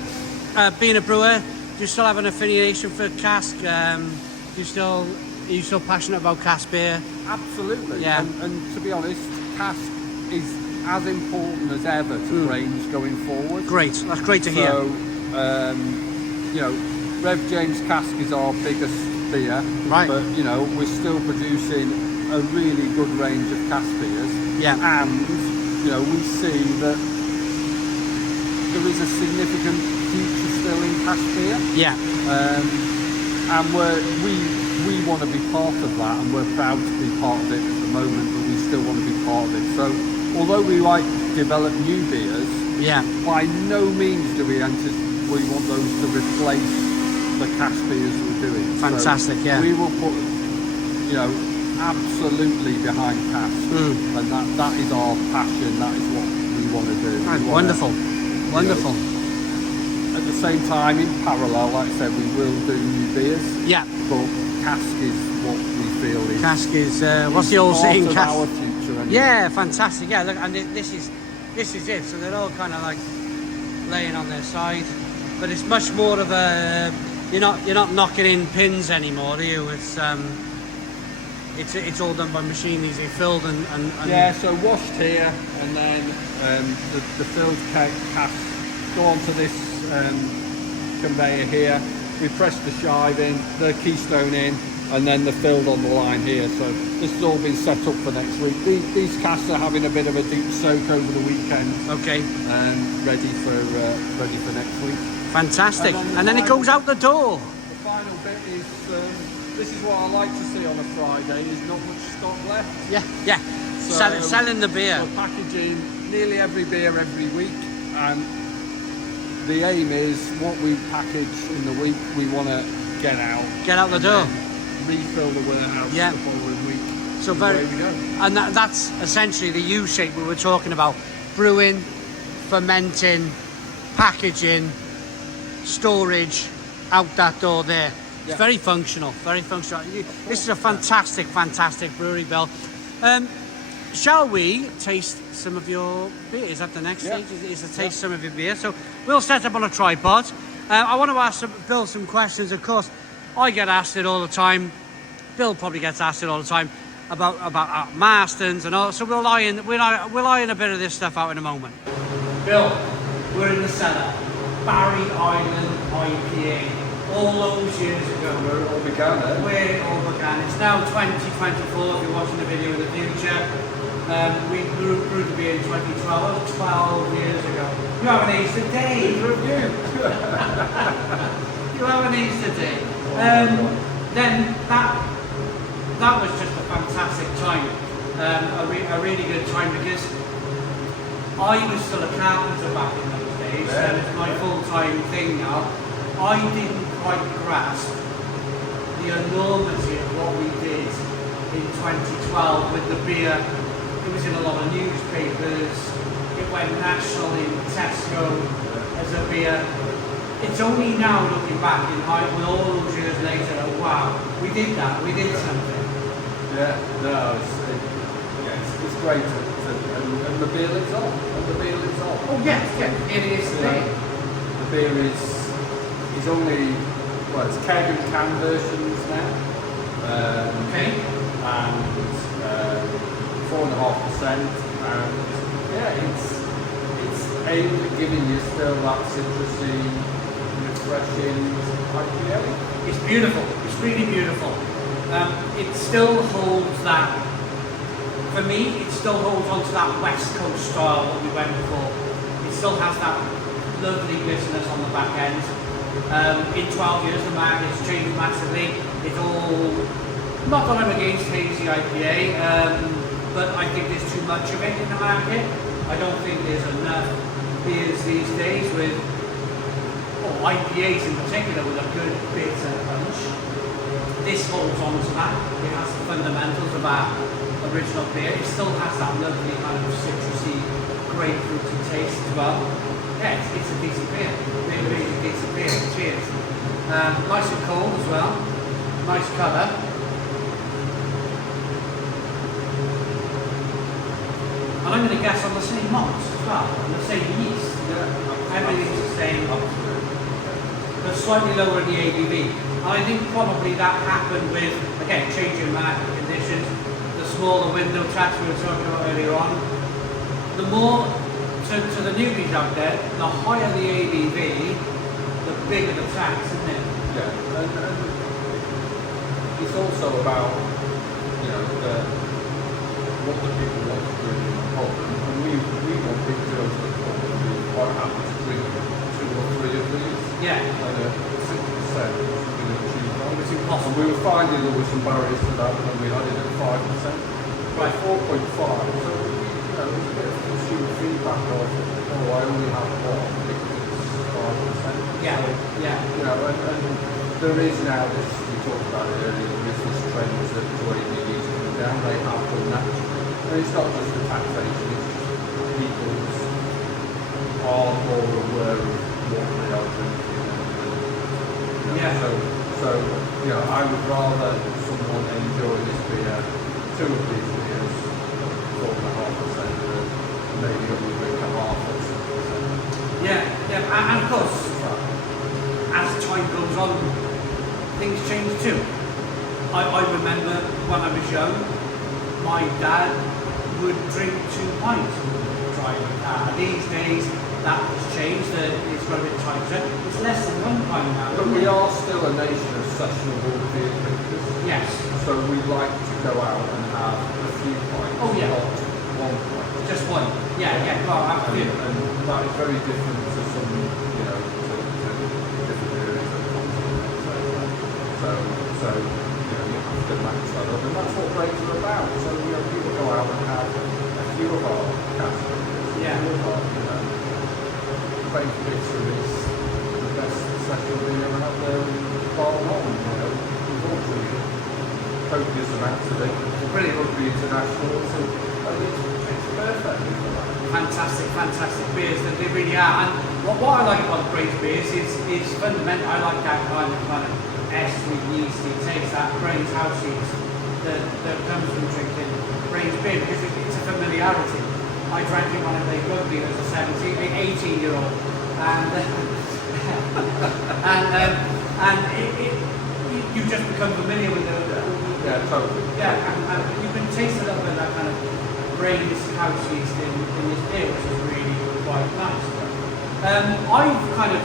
being a brewer, do you still have an affiliation for cask? Are you still passionate about cask beer? Absolutely. Yeah. And to be honest, cask is as important as ever to grains going forward. Great, that's great to hear. So, Rev James Cask is our biggest beer. Right. But, we're still producing a really good range of cask beers. Yeah. And, we see that there is a significant future still in cask beer. Yeah. And we want to be part of that, and we're proud to be part of it at the moment, but we still want to be part of it. So although we might develop new beers, Yeah. by no means do we want those to replace the cask beers we're doing. Fantastic, So yeah. we will put, absolutely behind cask, and that is our passion, that is what we want to do. We Right, wanna, wonderful. Wonderful. At the same time, in parallel, like I said, we will do new beers, Yeah. but cask is what we feel is Cask is what's the old saying? part of Cask. our future. Anyway. Yeah, fantastic. Yeah, look, and this is it. So they're all kind of like laying on their side, but it's much more of a you're not knocking in pins anymore, are you? It's all done by machine, easy filled and Yeah, so washed here, and then the filled cask go onto this conveyor here. We press the shive in, the keystone in, and then they're filled on the line here. So this has all been set up for next week. These casks are having a bit of a deep soak over the weekend, okay, ready for next week. Fantastic. And And then it goes out the door. The final bit is this is what I like to see on a Friday. Is not much stock left. Yeah. So- Selling the beer. So packaging nearly every beer every week, and the aim is what we package in the week we want to get out. Get out the and door. then Refill the warehouse Yeah. the following week. So And very, away we go. and that's essentially the U shape we were talking about: brewing, fermenting, packaging, storage, out that door there. It's Yeah. very functional, very functional. This is a fantastic brewery, Bill. Shall we taste some of your beer? Is that the next Yeah. stage? Is to taste some of your beer? So we'll set up on a tripod. I want to ask Bill some questions. Of course, I get asked it all the time. Bill probably gets asked it all the time about Marston's and all. So we'll iron a bit of this stuff out in a moment. Bill, we're in the cellar. Barry Island IPA. All those years ago. Where it all began, Where it all began. It's now 2024 if you're watching the video in the future. We brewed the beer in 2012, 12 years ago. You have an Easter day. You have an Easter day. Then that was just a fantastic time. A really good time because I was still a carpenter back in those days, and it's my full-time thing now. I didn't quite grasp the enormity of what we did in 2012 with the beer. It was in a lot of newspapers. It went national in Tesco as a beer. It's only now looking back in with all those years later that wow, we did that. We did something. Yeah, no, it's great and the beer lives on. And the beer lives on. Oh yes, yeah, it is. The beer is only it's keg and can versions now. Okay. And 4.5%, and yeah, it's aimed at giving you still that citrusy, refreshing IPA. It's beautiful. It's really beautiful. It still holds that. For me, it still holds on to that West Coast style that we went for. It still has that lovely bitterness on the back end. In 12 years, the market's changed massively. It's all, not that I'm against hazy IPA, but I think there's too much of it in the market. I don't think there's enough beers these days with, IPAs in particular, with a good bitter punch. This holds on to that. It has the fundamentals of our original beer. It still has that lovely kind of citrusy, grapefruity taste as well. Yeah, it's a decent beer. Really, really decent beer. Cheers. Nice and cold as well. Nice colour. And I'm going to guess on the same malts as well, on the same yeast. Yeah, everything's the same. But slightly lower in the ABV. And I think probably that happened with, again, changing market conditions, the smaller window tracks we were talking about earlier on. The more, to the newbies out there, the higher the ABV, the bigger the tracks, isn't it? Yeah, and it's also about, what the people want to drink in the pub. And we want people to go to the pub and be quite happy to drink 2 or 3 of these. Yeah. And 6% is really cheap. It's impossible. And we were finding there were some barriers to that when we had it at 5%. Right. 4.5. So, there's a bit of consumer feedback of, I only have one because it's 5%. Yeah, So, yeah. And there is now this, we talked about it earlier, there is this trend that the ABVs coming down, they have done naturally. And it's not just the taxation, it's just people's are more aware of what they are drinking. Yeah. So, I would rather someone enjoy this beer, 2 of these beers, 4.5%, than maybe only drink a half or 6%. Yeah, and of course, as time goes on, things change too. I remember when I was young, my dad would drink 2 pints driving a car. These days, that has changed. It's got a bit tighter. It's less than 1 pint now. But we are still a nation of sessionable beer drinkers. Yes. So we like to go out and have a few pints, Oh, yeah. not 1 pint. Just one. Yeah, well, absolutely. And that is very different to some, to different areas of the continent. So you have to match that up, and that's what breaks are about. So, people go out and have a few of our categories. Yeah. A few of our, Faith Mixer is the best session beer out there in bar one. We've all drinking copious amounts of it. It's Brilliant. Rugby internationals, and it's perfect. Fantastic beers that they really are. And what I like about Grace beers is fundamental. I like that kind of sweet yeasty taste, that Grace house yeast that comes from drinking Grace beer because it's a familiarity. I drank it when I played rugby as a 18-year-old, and you just become familiar with the Yeah, totally. yeah, and you can taste a little bit of that kind of Grace house yeast in this beer, which is really quite nice. I've kind of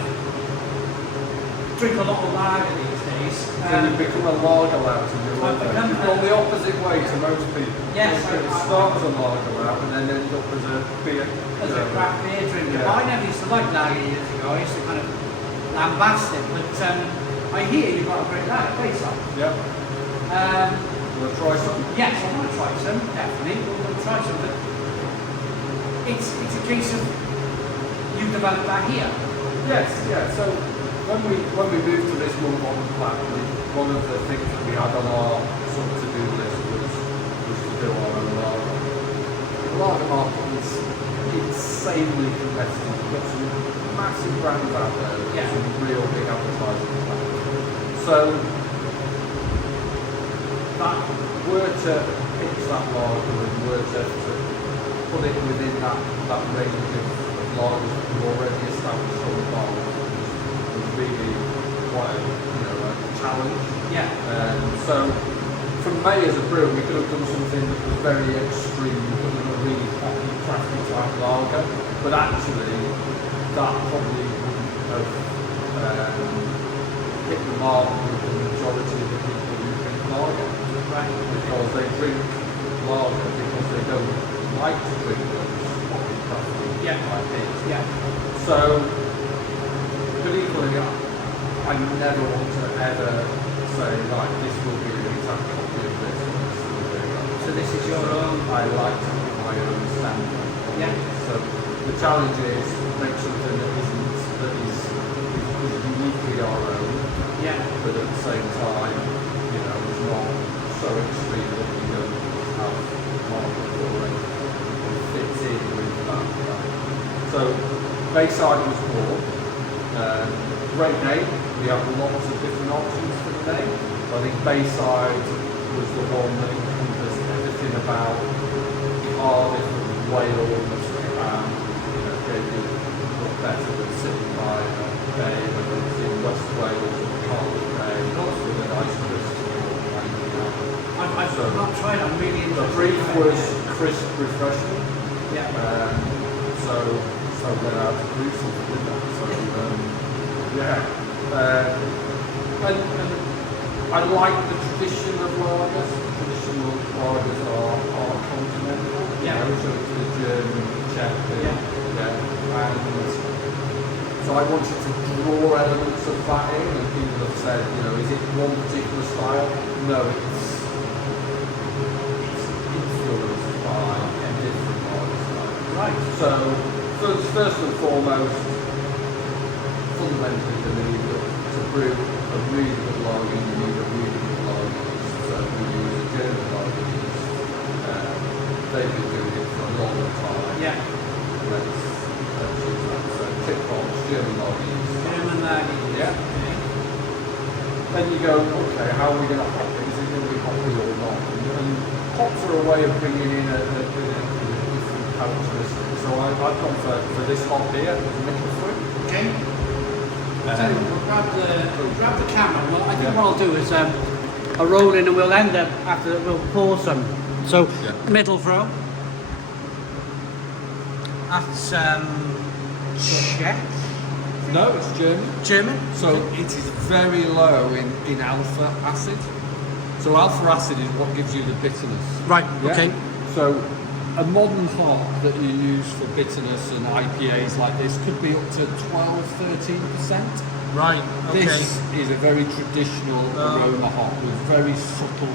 drink a lot of lager these days. So you become a lager lout in your life. You've gone the opposite way to most people. Yes, It starts as a lager lout and then ends up as a beer. As a craft beer drinker. Yeah. But I never used to like lager years ago. I used to kind of lambast it. But I hear you've got a great lager base on. Yep. Want to try some? Yes, I want to try some, definitely. We'll try some. But it's a case of you develop that here. Yes, yeah. So when we moved to this more modern flat, one of the things that we had on our sort of to-do list was to do our own lager. The lager market is insanely competitive. We've got some massive brands out there, some real big advertising plans. So that were to pitch that lager and were to put it within that range of lagers that were already established on the bar was really quite a challenge. So from May as a brewer, we could have done something that was very extreme. We could have done a really hoppy, crafty type lager, but actually that probably wouldn't have hit the mark with the majority of the people who drink lager. Right. Because they drink lager because they don't like to drink those hoppy, crafty type things. So, but equally, I never want to ever say, right, this will be an exact copy of this. So this is your own? I like to put my own stamp on it. So the challenge is make something that is uniquely our own, but at the same time, it's not so extreme that we don't have market already fits in with that. So Bayside was born. Great name. We have lots of different options for the name. I think Bayside was the one that encompassed everything about Cardiff and Wales and gave you what better than sitting by a bay, whether it's in West Wales or Cardiff Bay, with a nice crisp I've not tried, I'm really interested. The brief was crisp, refreshing. So then I had to do something with that. And I like the tradition of lagers. Traditional lagers are continental. So it's the German, Czech, and so I wanted to draw elements of that in. And people have said, is it one particular style? No, it's influenced by a different lager style. Right. So first and foremost, fundamentally believe that to brew a really good lager, you need a really good lager yeast. So we use a German lager yeast. They've been doing it for a long time. Let's use that. So tip box, German lager yeast. German lager yeast. Then you go, okay, how are we going to hop it? Is it going to be hoppy or not? And hops are a way of bringing in a different characteristic. So I've gone for this hop here, the middle fruit. Okay. We'll grab the camera. Well, I think what I'll do is a roll in and we'll end up after we'll pour some. So middle throw. That's Czech. No, it's German. German. So it is very low in alpha acid. So alpha acid is what gives you the bitterness. Right. Okay. So a modern hop that you use for bitterness and IPAs like this could be up to 12-13%. Right. Okay. This is a very traditional aroma hop with very subtle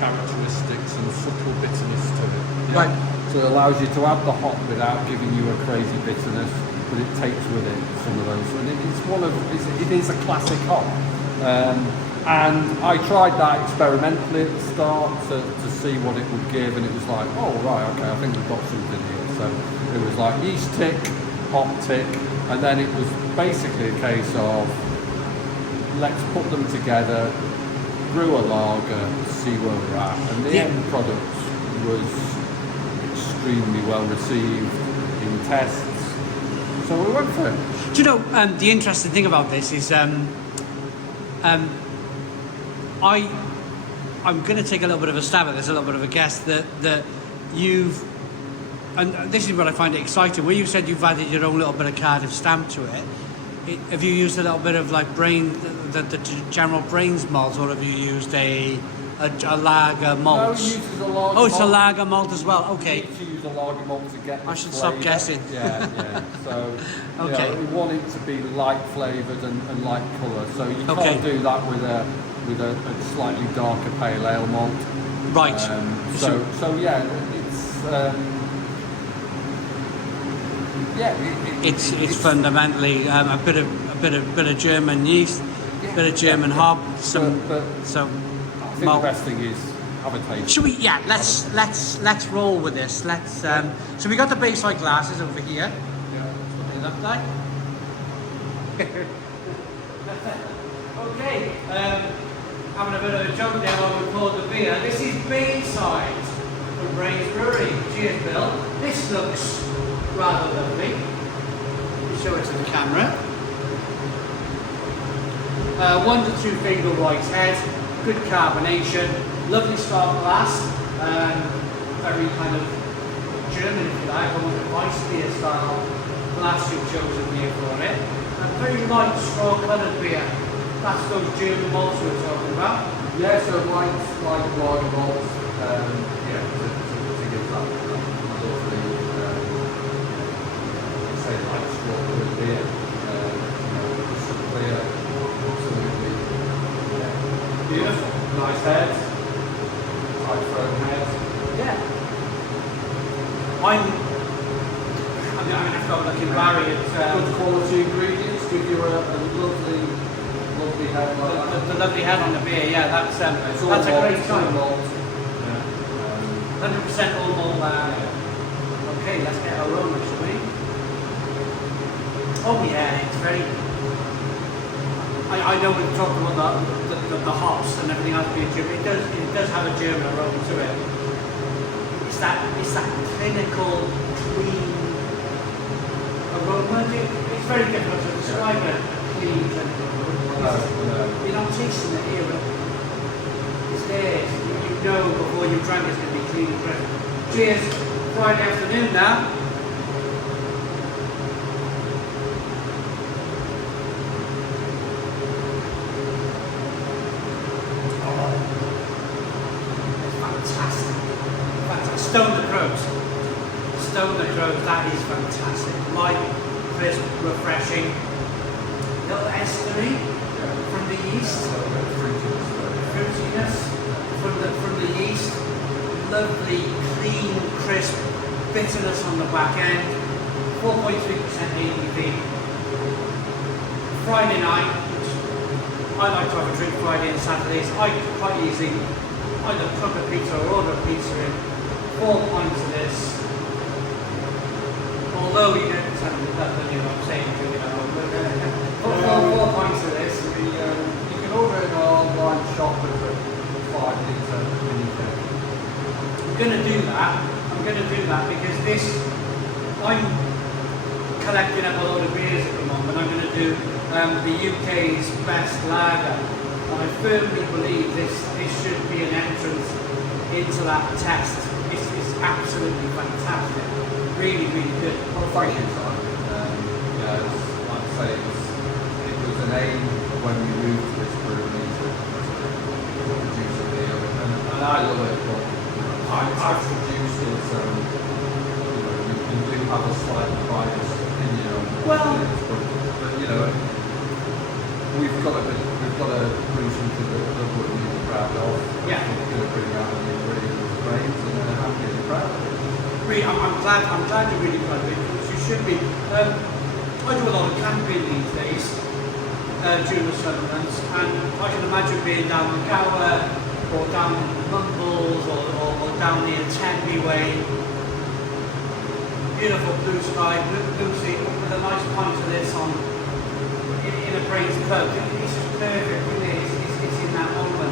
characteristics and subtle bitterness to it. Right. So it allows you to add the hop without giving you a crazy bitterness, but it takes with it some of those. And it is a classic hop. And I tried that experimentally at the start to see what it would give, and it was like, oh right, okay, I think we've got something here. So it was like yeast tick, hop tick, and then it was basically a case of let's put them together, brew a lager, see where we're at. And the end product was extremely well received in tests, so we went for it. Do you know, the interesting thing about this is I'm going to take a little bit of a stab at this, a little bit of a guess that you've, and this is what I find exciting, where you said you've added your own little bit of Cardiff stamp to it. Have you used a little bit of like the general Brains malt, or have you used a lager malt? No, it uses a lager malt. Oh, it's a lager malt as well. Okay. You need to use a lager malt to get the I should flavour. stop guessing. Yeah. So, okay. We want it to be light flavoured and light colour. So you Okay. can't do that with a slightly darker pale ale malt. Right. So yeah, it's it's fundamentally a bit of bit of German yeast, bit of German hop, some But some I think malt. the best thing is have a taste. Should we? Yeah, let's roll with this. So we got the Bayside glasses over here. That's what they look like. Okay, having a bit of a joke there while we poured the beer. This is Bayside from Brewery. Cheers, Bill. This looks rather lovely. Show it to the camera. 1 to 2 finger white head, good carbonation, lovely strong glass, very kind of German if you like, almost a ice beer style glass you've chosen here for it. A very light, straw coloured beer. That's those German malts we were talking about. Yeah, so like lager malts, yeah, to give that lovely, say light straw coloured beer, crystal clear, absolutely, yeah. Beautiful. Nice head, tight firm head. Yeah. I mean, I've got looking Barry at Good quality ingredients, give you a lovely head like that. the lovely head on the beer. Yeah, that's It's all a malt, great it's all sign. malt. 100% all malt. Okay, let's get our aroma, shall we? Oh yeah, it's very. I know we've talked about the hops and everything else being German. It does have a German aroma to it. It's that clinical, clean aroma. It's very difficult to describe it. Clean clinical aroma. You're not tasting it here, but it's there. You know before you drank it's going to be clean and fresh. Cheers. Friday afternoon now. Stone the Crows. Stone the Crows, that is fantastic. Light, crisp, refreshing. Little estery from the yeast. Fruitiness from the yeast. Lovely, clean, crisp bitterness on the back end. 4.3% ABV. Friday night, which I like to have a drink Friday and Saturdays. I could quite easily either cook a pizza or order a pizza in. 4 pints of this. Although you don't sound that you know what I'm saying, you know, 4 pints of this. You can order it in our online shop with a 5 litre mini keg. I'm going to do that. I'm going to do that because this, I'm collecting up a lot of beers at the moment. I'm going to do the UK's best lager. And I firmly believe this should be an entrance into that test. It's absolutely fantastic. Really, really good. Well, thank you, Simon. Yeah, like I say, it was an aim when we moved to this brewery to produce a beer, and I love it. But I've produced it, so you do have a slightly biased opinion on it, but we've got to bring something that we're really proud of. Yeah. We're going to bring out a new breed of grains, and I'm really proud of it. I'm glad you're really proud of it, because you should be. I do a lot of camping these days during the summer months, and I can imagine being down the Gower or down in the Mumbles or down near Tenby Way. Beautiful blue sky, blue sea, with a nice pint of this on in a braised pub. It's just perfect, really. It's in that moment.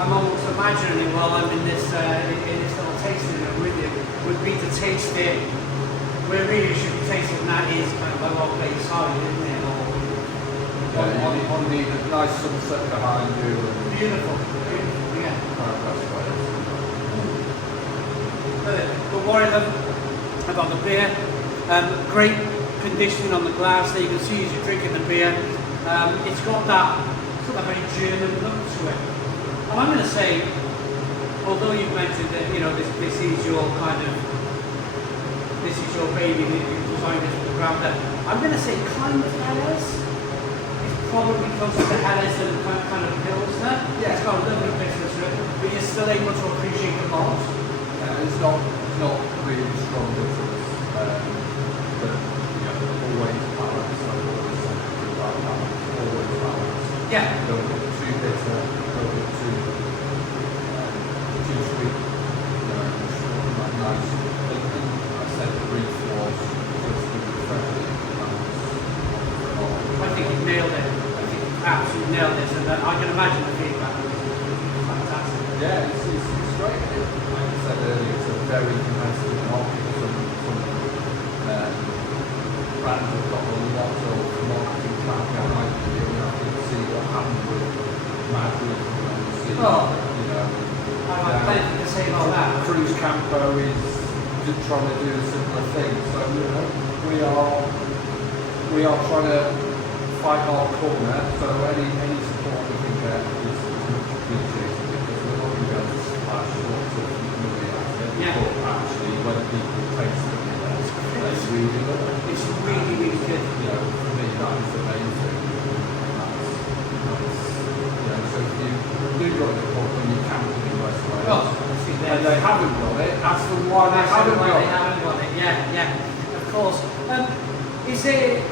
I'm almost imagining while I'm in this little tasting room with you, would be to taste it where really you should be tasting, and that is kind of like our Bayside, isn't it? On the nice sunset behind you. And Beautiful, yeah. that's But what I love about the beer, great conditioning on the glass there. You can see as you're drinking the beer, it's got that very German look to it. And I'm going to say, although you've mentioned that this is your kind of your baby, that you've designed it from the ground up, I'm going to say kind of Helles. It's probably closer to Helles than kind of Pilsner. Yeah, it's got a little bit of business to it, but you're still able to appreciate the malt. it's not really strong bitters, but always balanced. Yeah. A little bit too bitter, a little bit too sweet. Like nice. And I said the brief was just refreshing. I think you've nailed it. I think you've absolutely nailed it. And I can imagine the feedback. It's fantastic. Yeah, it's great. Like I said earlier, it's a very competitive market. Brands have got a lot of marketing plan behind it. You know, you can see what happened with Madrid. You know, I have plenty to say about that. Cruise Campo is just trying to do a similar thing. So we are trying to fight our corner. So any support we can get is much appreciated because we're not going to be able to splash lots of money at it. Yeah. But actually, when people taste it, they really love it. It's really, really good. You know, for me, that is the main thing. So if you do go to the pub when you camp in West Wales, and they haven't got it, ask them why they haven't got it. Yeah, of course. Is there,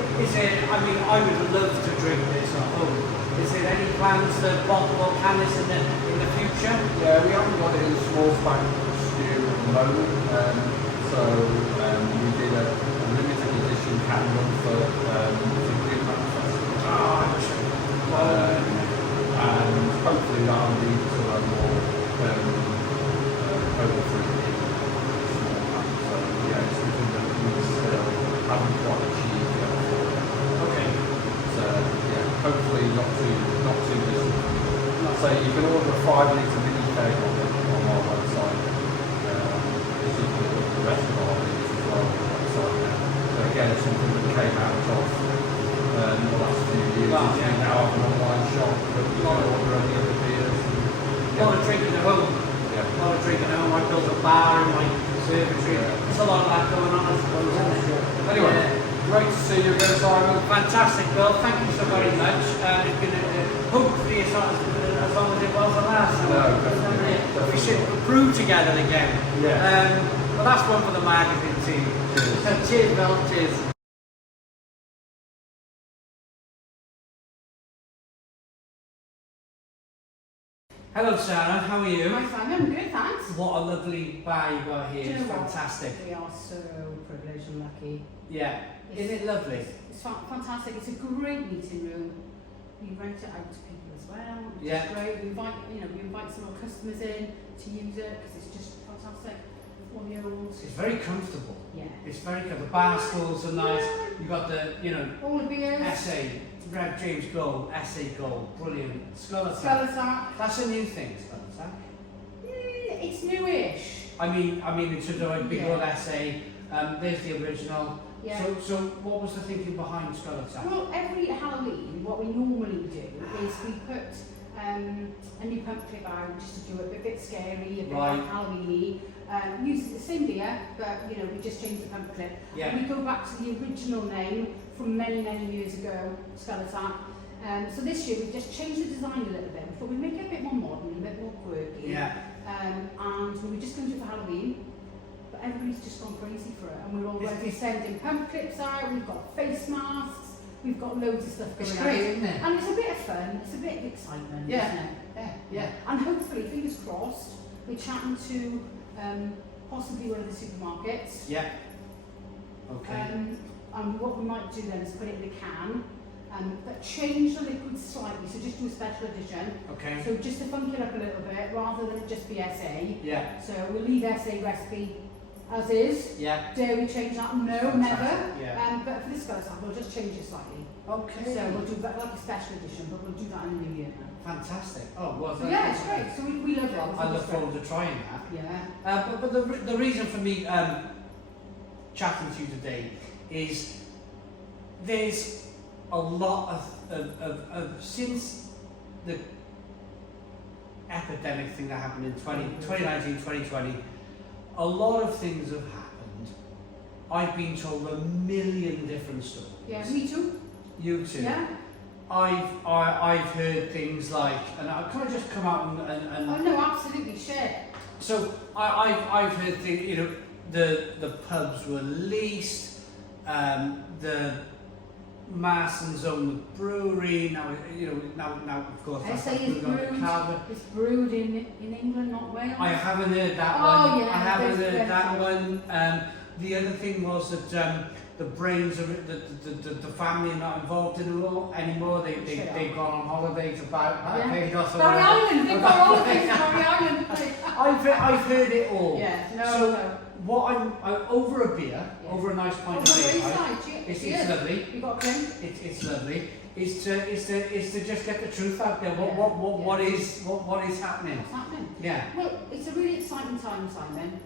I mean, I would love to drink this at home. Is there any plans to bottle or can this in the future? Yeah, we haven't got it in small spank stew at the moment. We did a limited edition can run for the Green Man Festival. And hopefully that'll lead to a more overfruit in small packs. So yeah, it's something that we still haven't quite achieved yet. Okay. So yeah, hopefully not too distant. So you can order a 5 litre mini keg on our website. You can look at the rest of our beers as well on the website now. But again, it's something that came out of the last few years. Well, yeah. We now have an online shop that you can order any of the beers. A lot of drinking at home. Yeah. A lot of drinking at home. I built a bar in my conservatory. Yeah. There's a lot of that going on, I suppose, isn't there? Anyway, great to see you again, Simon. Fantastic, Bill. Thank you so very much. It's been hopefully as long as it was the last time. No, definitely. We should brew together again. Yeah. But that's one for the magazine team. Cheers. Cheers, Bill. Cheers. Hello, Sarah. How are you? Hi Simon, I'm good, thanks. What a lovely bar you got here. Do you It's know what? fantastic. We are so privileged and lucky. Yeah. Isn't it lovely? It's fantastic. It's a great meeting room. We rent it out to people as well, which Yeah. is great. We invite some of our customers in to use it because it's just fantastic. All the old. It's very comfortable. Yeah. It's very comfortable. The bar stools are nice. You've got the, All the beers. essay, Red James Gold, essay gold, brilliant. Skull attack. Skull attack. That's a new thing, skull attack. It's newish. I mean, it's a big Yeah. old essay. There's the original. Yeah. So what was the thinking behind skull attack? Well, every Halloween, what we normally do is we put a new pump clip out just to do it a bit scary, a bit Right. like Halloween-y. Uses the same beer, but we just change the pump clip. Yeah. And we go back to the original name from many, many years ago, Skull Attack. So this year we've just changed the design a little bit. We thought we'd make it a bit more modern, a bit more quirky. Yeah. And we just going to do it for Halloween. But everybody's just gone crazy for it, and we're already sending pump clips out. We've got face masks. We've got loads of stuff going It's on. great, isn't it? And it's a bit of fun. It's a bit of excitement, Yeah. isn't it? Yeah. And hopefully, fingers crossed, we're chatting to possibly one of the supermarkets. Yeah. Okay. And what we might do then is put it in a can, but change the liquid slightly. So just do a special edition. Okay. So just to funk it up a little bit, rather than it just be SA. Yeah. So we'll leave SA recipe as is. Yeah. Dare we change that? No, Fantastic, never. yeah. But for this guy's time, we'll just change it slightly. Okay. So we'll do that like a special edition, but we'll do that in the new year now. Fantastic. Oh, well. So yeah, it's great. So we love it. I look forward to trying that. Yeah. But the reason for me chatting to you today is there's a lot of since the epidemic thing that happened in 2019, 2020, a lot of things have happened. I've been told a million different stories. Yeah, me too. You too. Yeah. I've heard things like, and can I just come out and Oh no, absolutely, share. so I've heard things, the pubs were leased, the Marston's own the brewery. Now, you know, now of course, I that's say it's brewed on the brewed, Carver. it's brewed in England, not Wales. I haven't heard that Oh, one. yeah, I haven't there's heard that plenty. one. The other thing was that the Brains are the family are not involved in it all anymore. They've gone on holiday to Barbados or Barry whatever. Island, they've got holidays to Barry Island. I've heard it all. Yeah, no, So no. what I'm over a beer, Yeah. over a nice pint Over of the beer, wayside, right? It's cheers. lovely. You got a drink? It's lovely. Is to just get the truth out there. What is happening? What's happening? Yeah. Well, it's a really exciting time, Simon.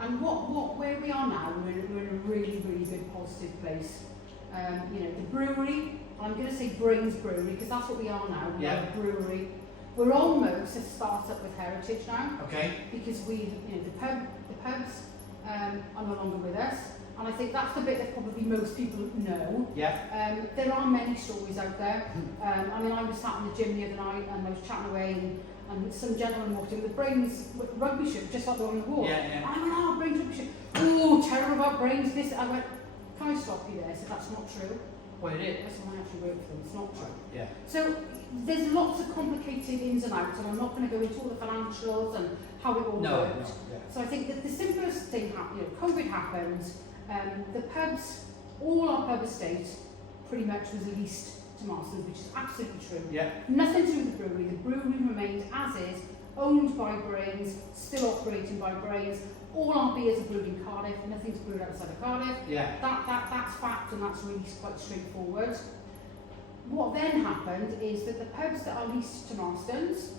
And where we are now, we're in a really, really good, positive place. You know, the brewery, I'm going to say Brains Brewery, because that's what we are now. We Yeah. are a brewery. We're almost a start-up with heritage now, Okay. because the pubs are no longer with us. And I think that's the bit that probably most people know. Yeah. There are many stories out there. I mean, I was sat in the gym the other night and I was chatting away and some gentleman walked in with Brains rugby shirt, just like the one on the wall. Yeah, yeah. And I went, oh, Brains rugby shirt. Oh, terrible about Brains, this. I went, can I stop you there? I said, that's not true. Well, it is. That's when I actually work for them, it's not true. Yeah. So there's lots of complicated ins and outs, and I'm not going to go into all the financials and how it all worked. Yeah. So I think that the simplest thing happened, COVID happened, the pubs, all our pub estate pretty much was leased to Marston's, which is absolutely true. Yeah. Nothing to do with the brewery. The brewery remained as is, owned by Brains, still operating by Brains. All our beers are brewed in Cardiff, nothing's brewed outside of Cardiff. Yeah. That's fact, and that's really quite straightforward. What then happened is that the pubs that are leased to Marston's,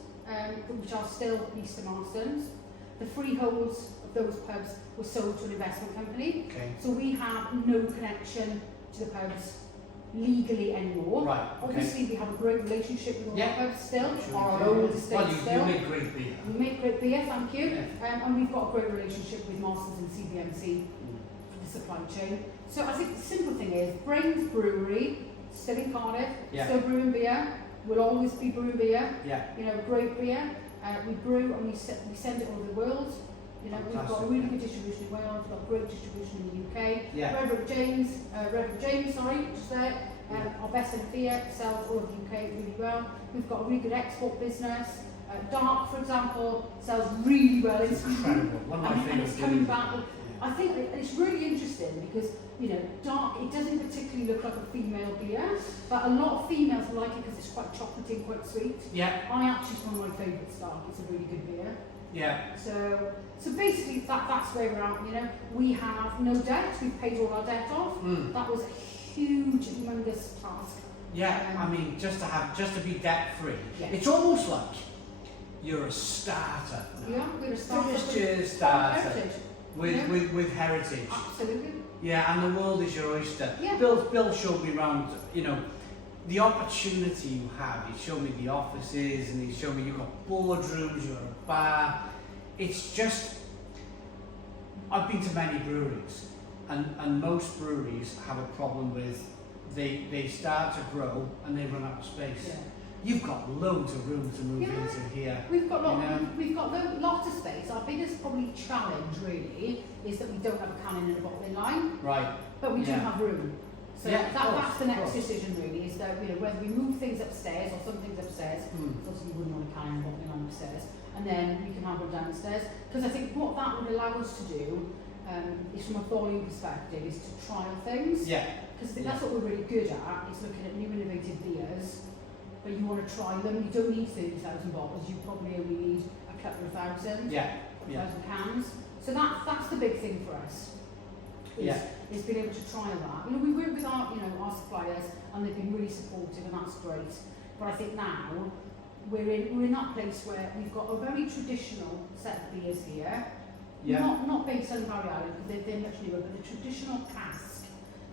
which are still leased to Marston's, the freeholds of those pubs were sold to an investment company. Okay. So we have no connection to the pubs legally anymore. Right. Okay. Obviously, we have a great relationship with all Yeah. our pubs still, Sure our you do. old estate Well, you still. make great beer. We make great beer, thank you. Yeah. And we've got a great relationship with Marston's and CBMC for the supply chain. So I think the simple thing is, Brains Brewery, still in Cardiff, Yeah. still brewing beer, will always be brewing beer. Yeah. You know, great beer. We brew and we send it all over the world. You know, we've got a Fantastic. really good distribution in Wales, we've got great distribution in the UK. Yeah. Reverend James, just there, our best in beer, sells all of the UK really well. We've got a really good export business. Dark, for example, sells really well. It's incredible. One of my and favourite it's coming beers. back. I think it's really interesting because, you know, dark, it doesn't particularly look like a female beer, but a lot of females like it because it's quite chocolatey and quite sweet. Yeah. I actually, it's one of my favourites, dark. It's a really good beer. Yeah. So basically that's where we're at, you know. We have no debt, we've paid all our debt off. Mm. That was a huge, humongous task. Yeah. I mean, just to be debt free. Yeah. It's almost like you're a starter. Yeah, we're a startup First with year starter heritage. with, Yeah. with heritage. Absolutely. Yeah, and the world is your oyster. Yeah. Bill showed me around, you know, the opportunity you have. He showed me the offices, and he showed me you've got boardrooms, you've got a bar. It's just, I've been to many breweries, and most breweries have a problem with they start to grow and they run out of space. Yeah. You've got loads of room to move Yeah. into here. We've got You know? a lot of space. Our biggest probably challenge really is that we don't have a canning and a bottling line, Right. but we do Yeah. have room. So Yeah, of course, that's the of next course. decision really, is that, you know, whether we move things upstairs or some things upstairs. Mm. Obviously, we wouldn't want a canning and bottling line upstairs, and then we can have one downstairs. Because I think what that would allow us to do is, from a volume perspective, is to trial things. Yeah. Because that's what we're really good at, is looking at new innovative beers, but you want to try them. You don't need 30,000 bottles, you probably only need a couple of thousand, Yeah. Yeah. 1,000 cans. So that's the big thing for us. Yeah. Is being able to trial that. You know, we work with our suppliers, and they've been really supportive, and that's great. But I think now we're in that place where we've got a very traditional set of beers here. Yeah. Not based on Barry Island, because they're much newer, but the traditional cask,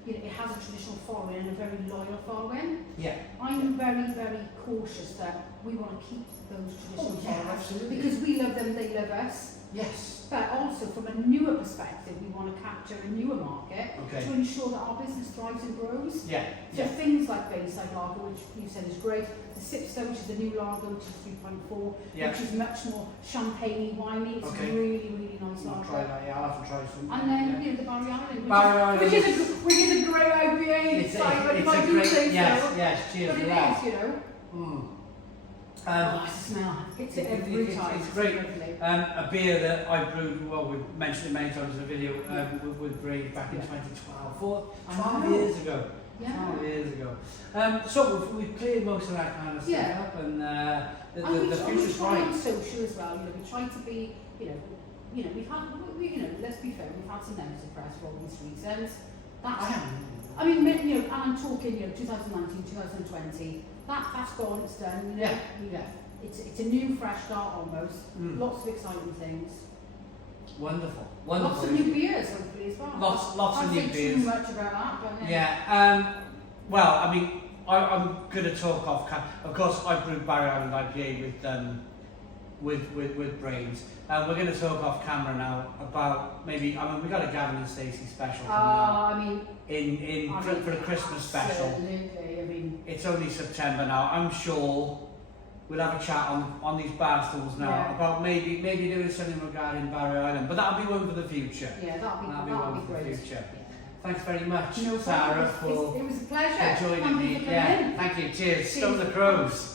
you know, it has a traditional following and a very loyal following. Yeah. I'm very, very cautious that we want to keep those traditional Oh, yeah, followers, absolutely. because we love them, they love us. Yes. But also from a newer perspective, we want to capture a newer market Okay. to ensure that our business thrives and grows. Yeah. So things like Bayside Lager, which you said is great, the Sipster, which is the new lager, which is 3.4, Yeah. which is much more champagne-y, winey. It's Okay. really, really nice I'll lager. try that. Yeah, I'll have to try some. And then, yeah. you know, the Barry Island, Barry Island which is a great IPA. It's like, a if I do great, say yes, so. yes, cheers But for it that. is, you know. Mm. Oh, the smell. Hits it every time. It's great. Lovely. A beer that I brewed, well, we've mentioned it many times in the video, with Brewery back in 2012, I 12 know. years ago. Yeah. 12 years ago. So we've cleared most of that kind of stuff Yeah. up, and And the we future's try on bright. social as well. You know, we try to be, we've had, let's be fair, we've had some negative press for obvious reasons. That's, I mean, and I'm talking, 2019, 2020. That's gone. It's done. Yeah. It's a new, fresh start almost. Mm. Lots of exciting things. Wonderful. Lots of new beers, hopefully as well. Lots of new Can't say beers. too much about that, but Yeah. Well, I mean, I'm going to talk off. Of course, I brewed Barry Island IPA with Brains. We're going to talk off camera now about maybe. I mean, we got a Gavin and Stacey special coming out I mean, for the Christmas special. Absolutely. I mean, It's only September now. I'm sure we'll have a chat on these bar stools now Yeah. about maybe doing something regarding Barry Island. But that'll be one for the future. yeah, that'll That'll be be one for the great. future. Yeah. Thanks very much, No, Sarah, it was a pleasure. for joining Thank you me. for coming Yeah, in. thank you. Cheers. Cheers. Stone the Crows.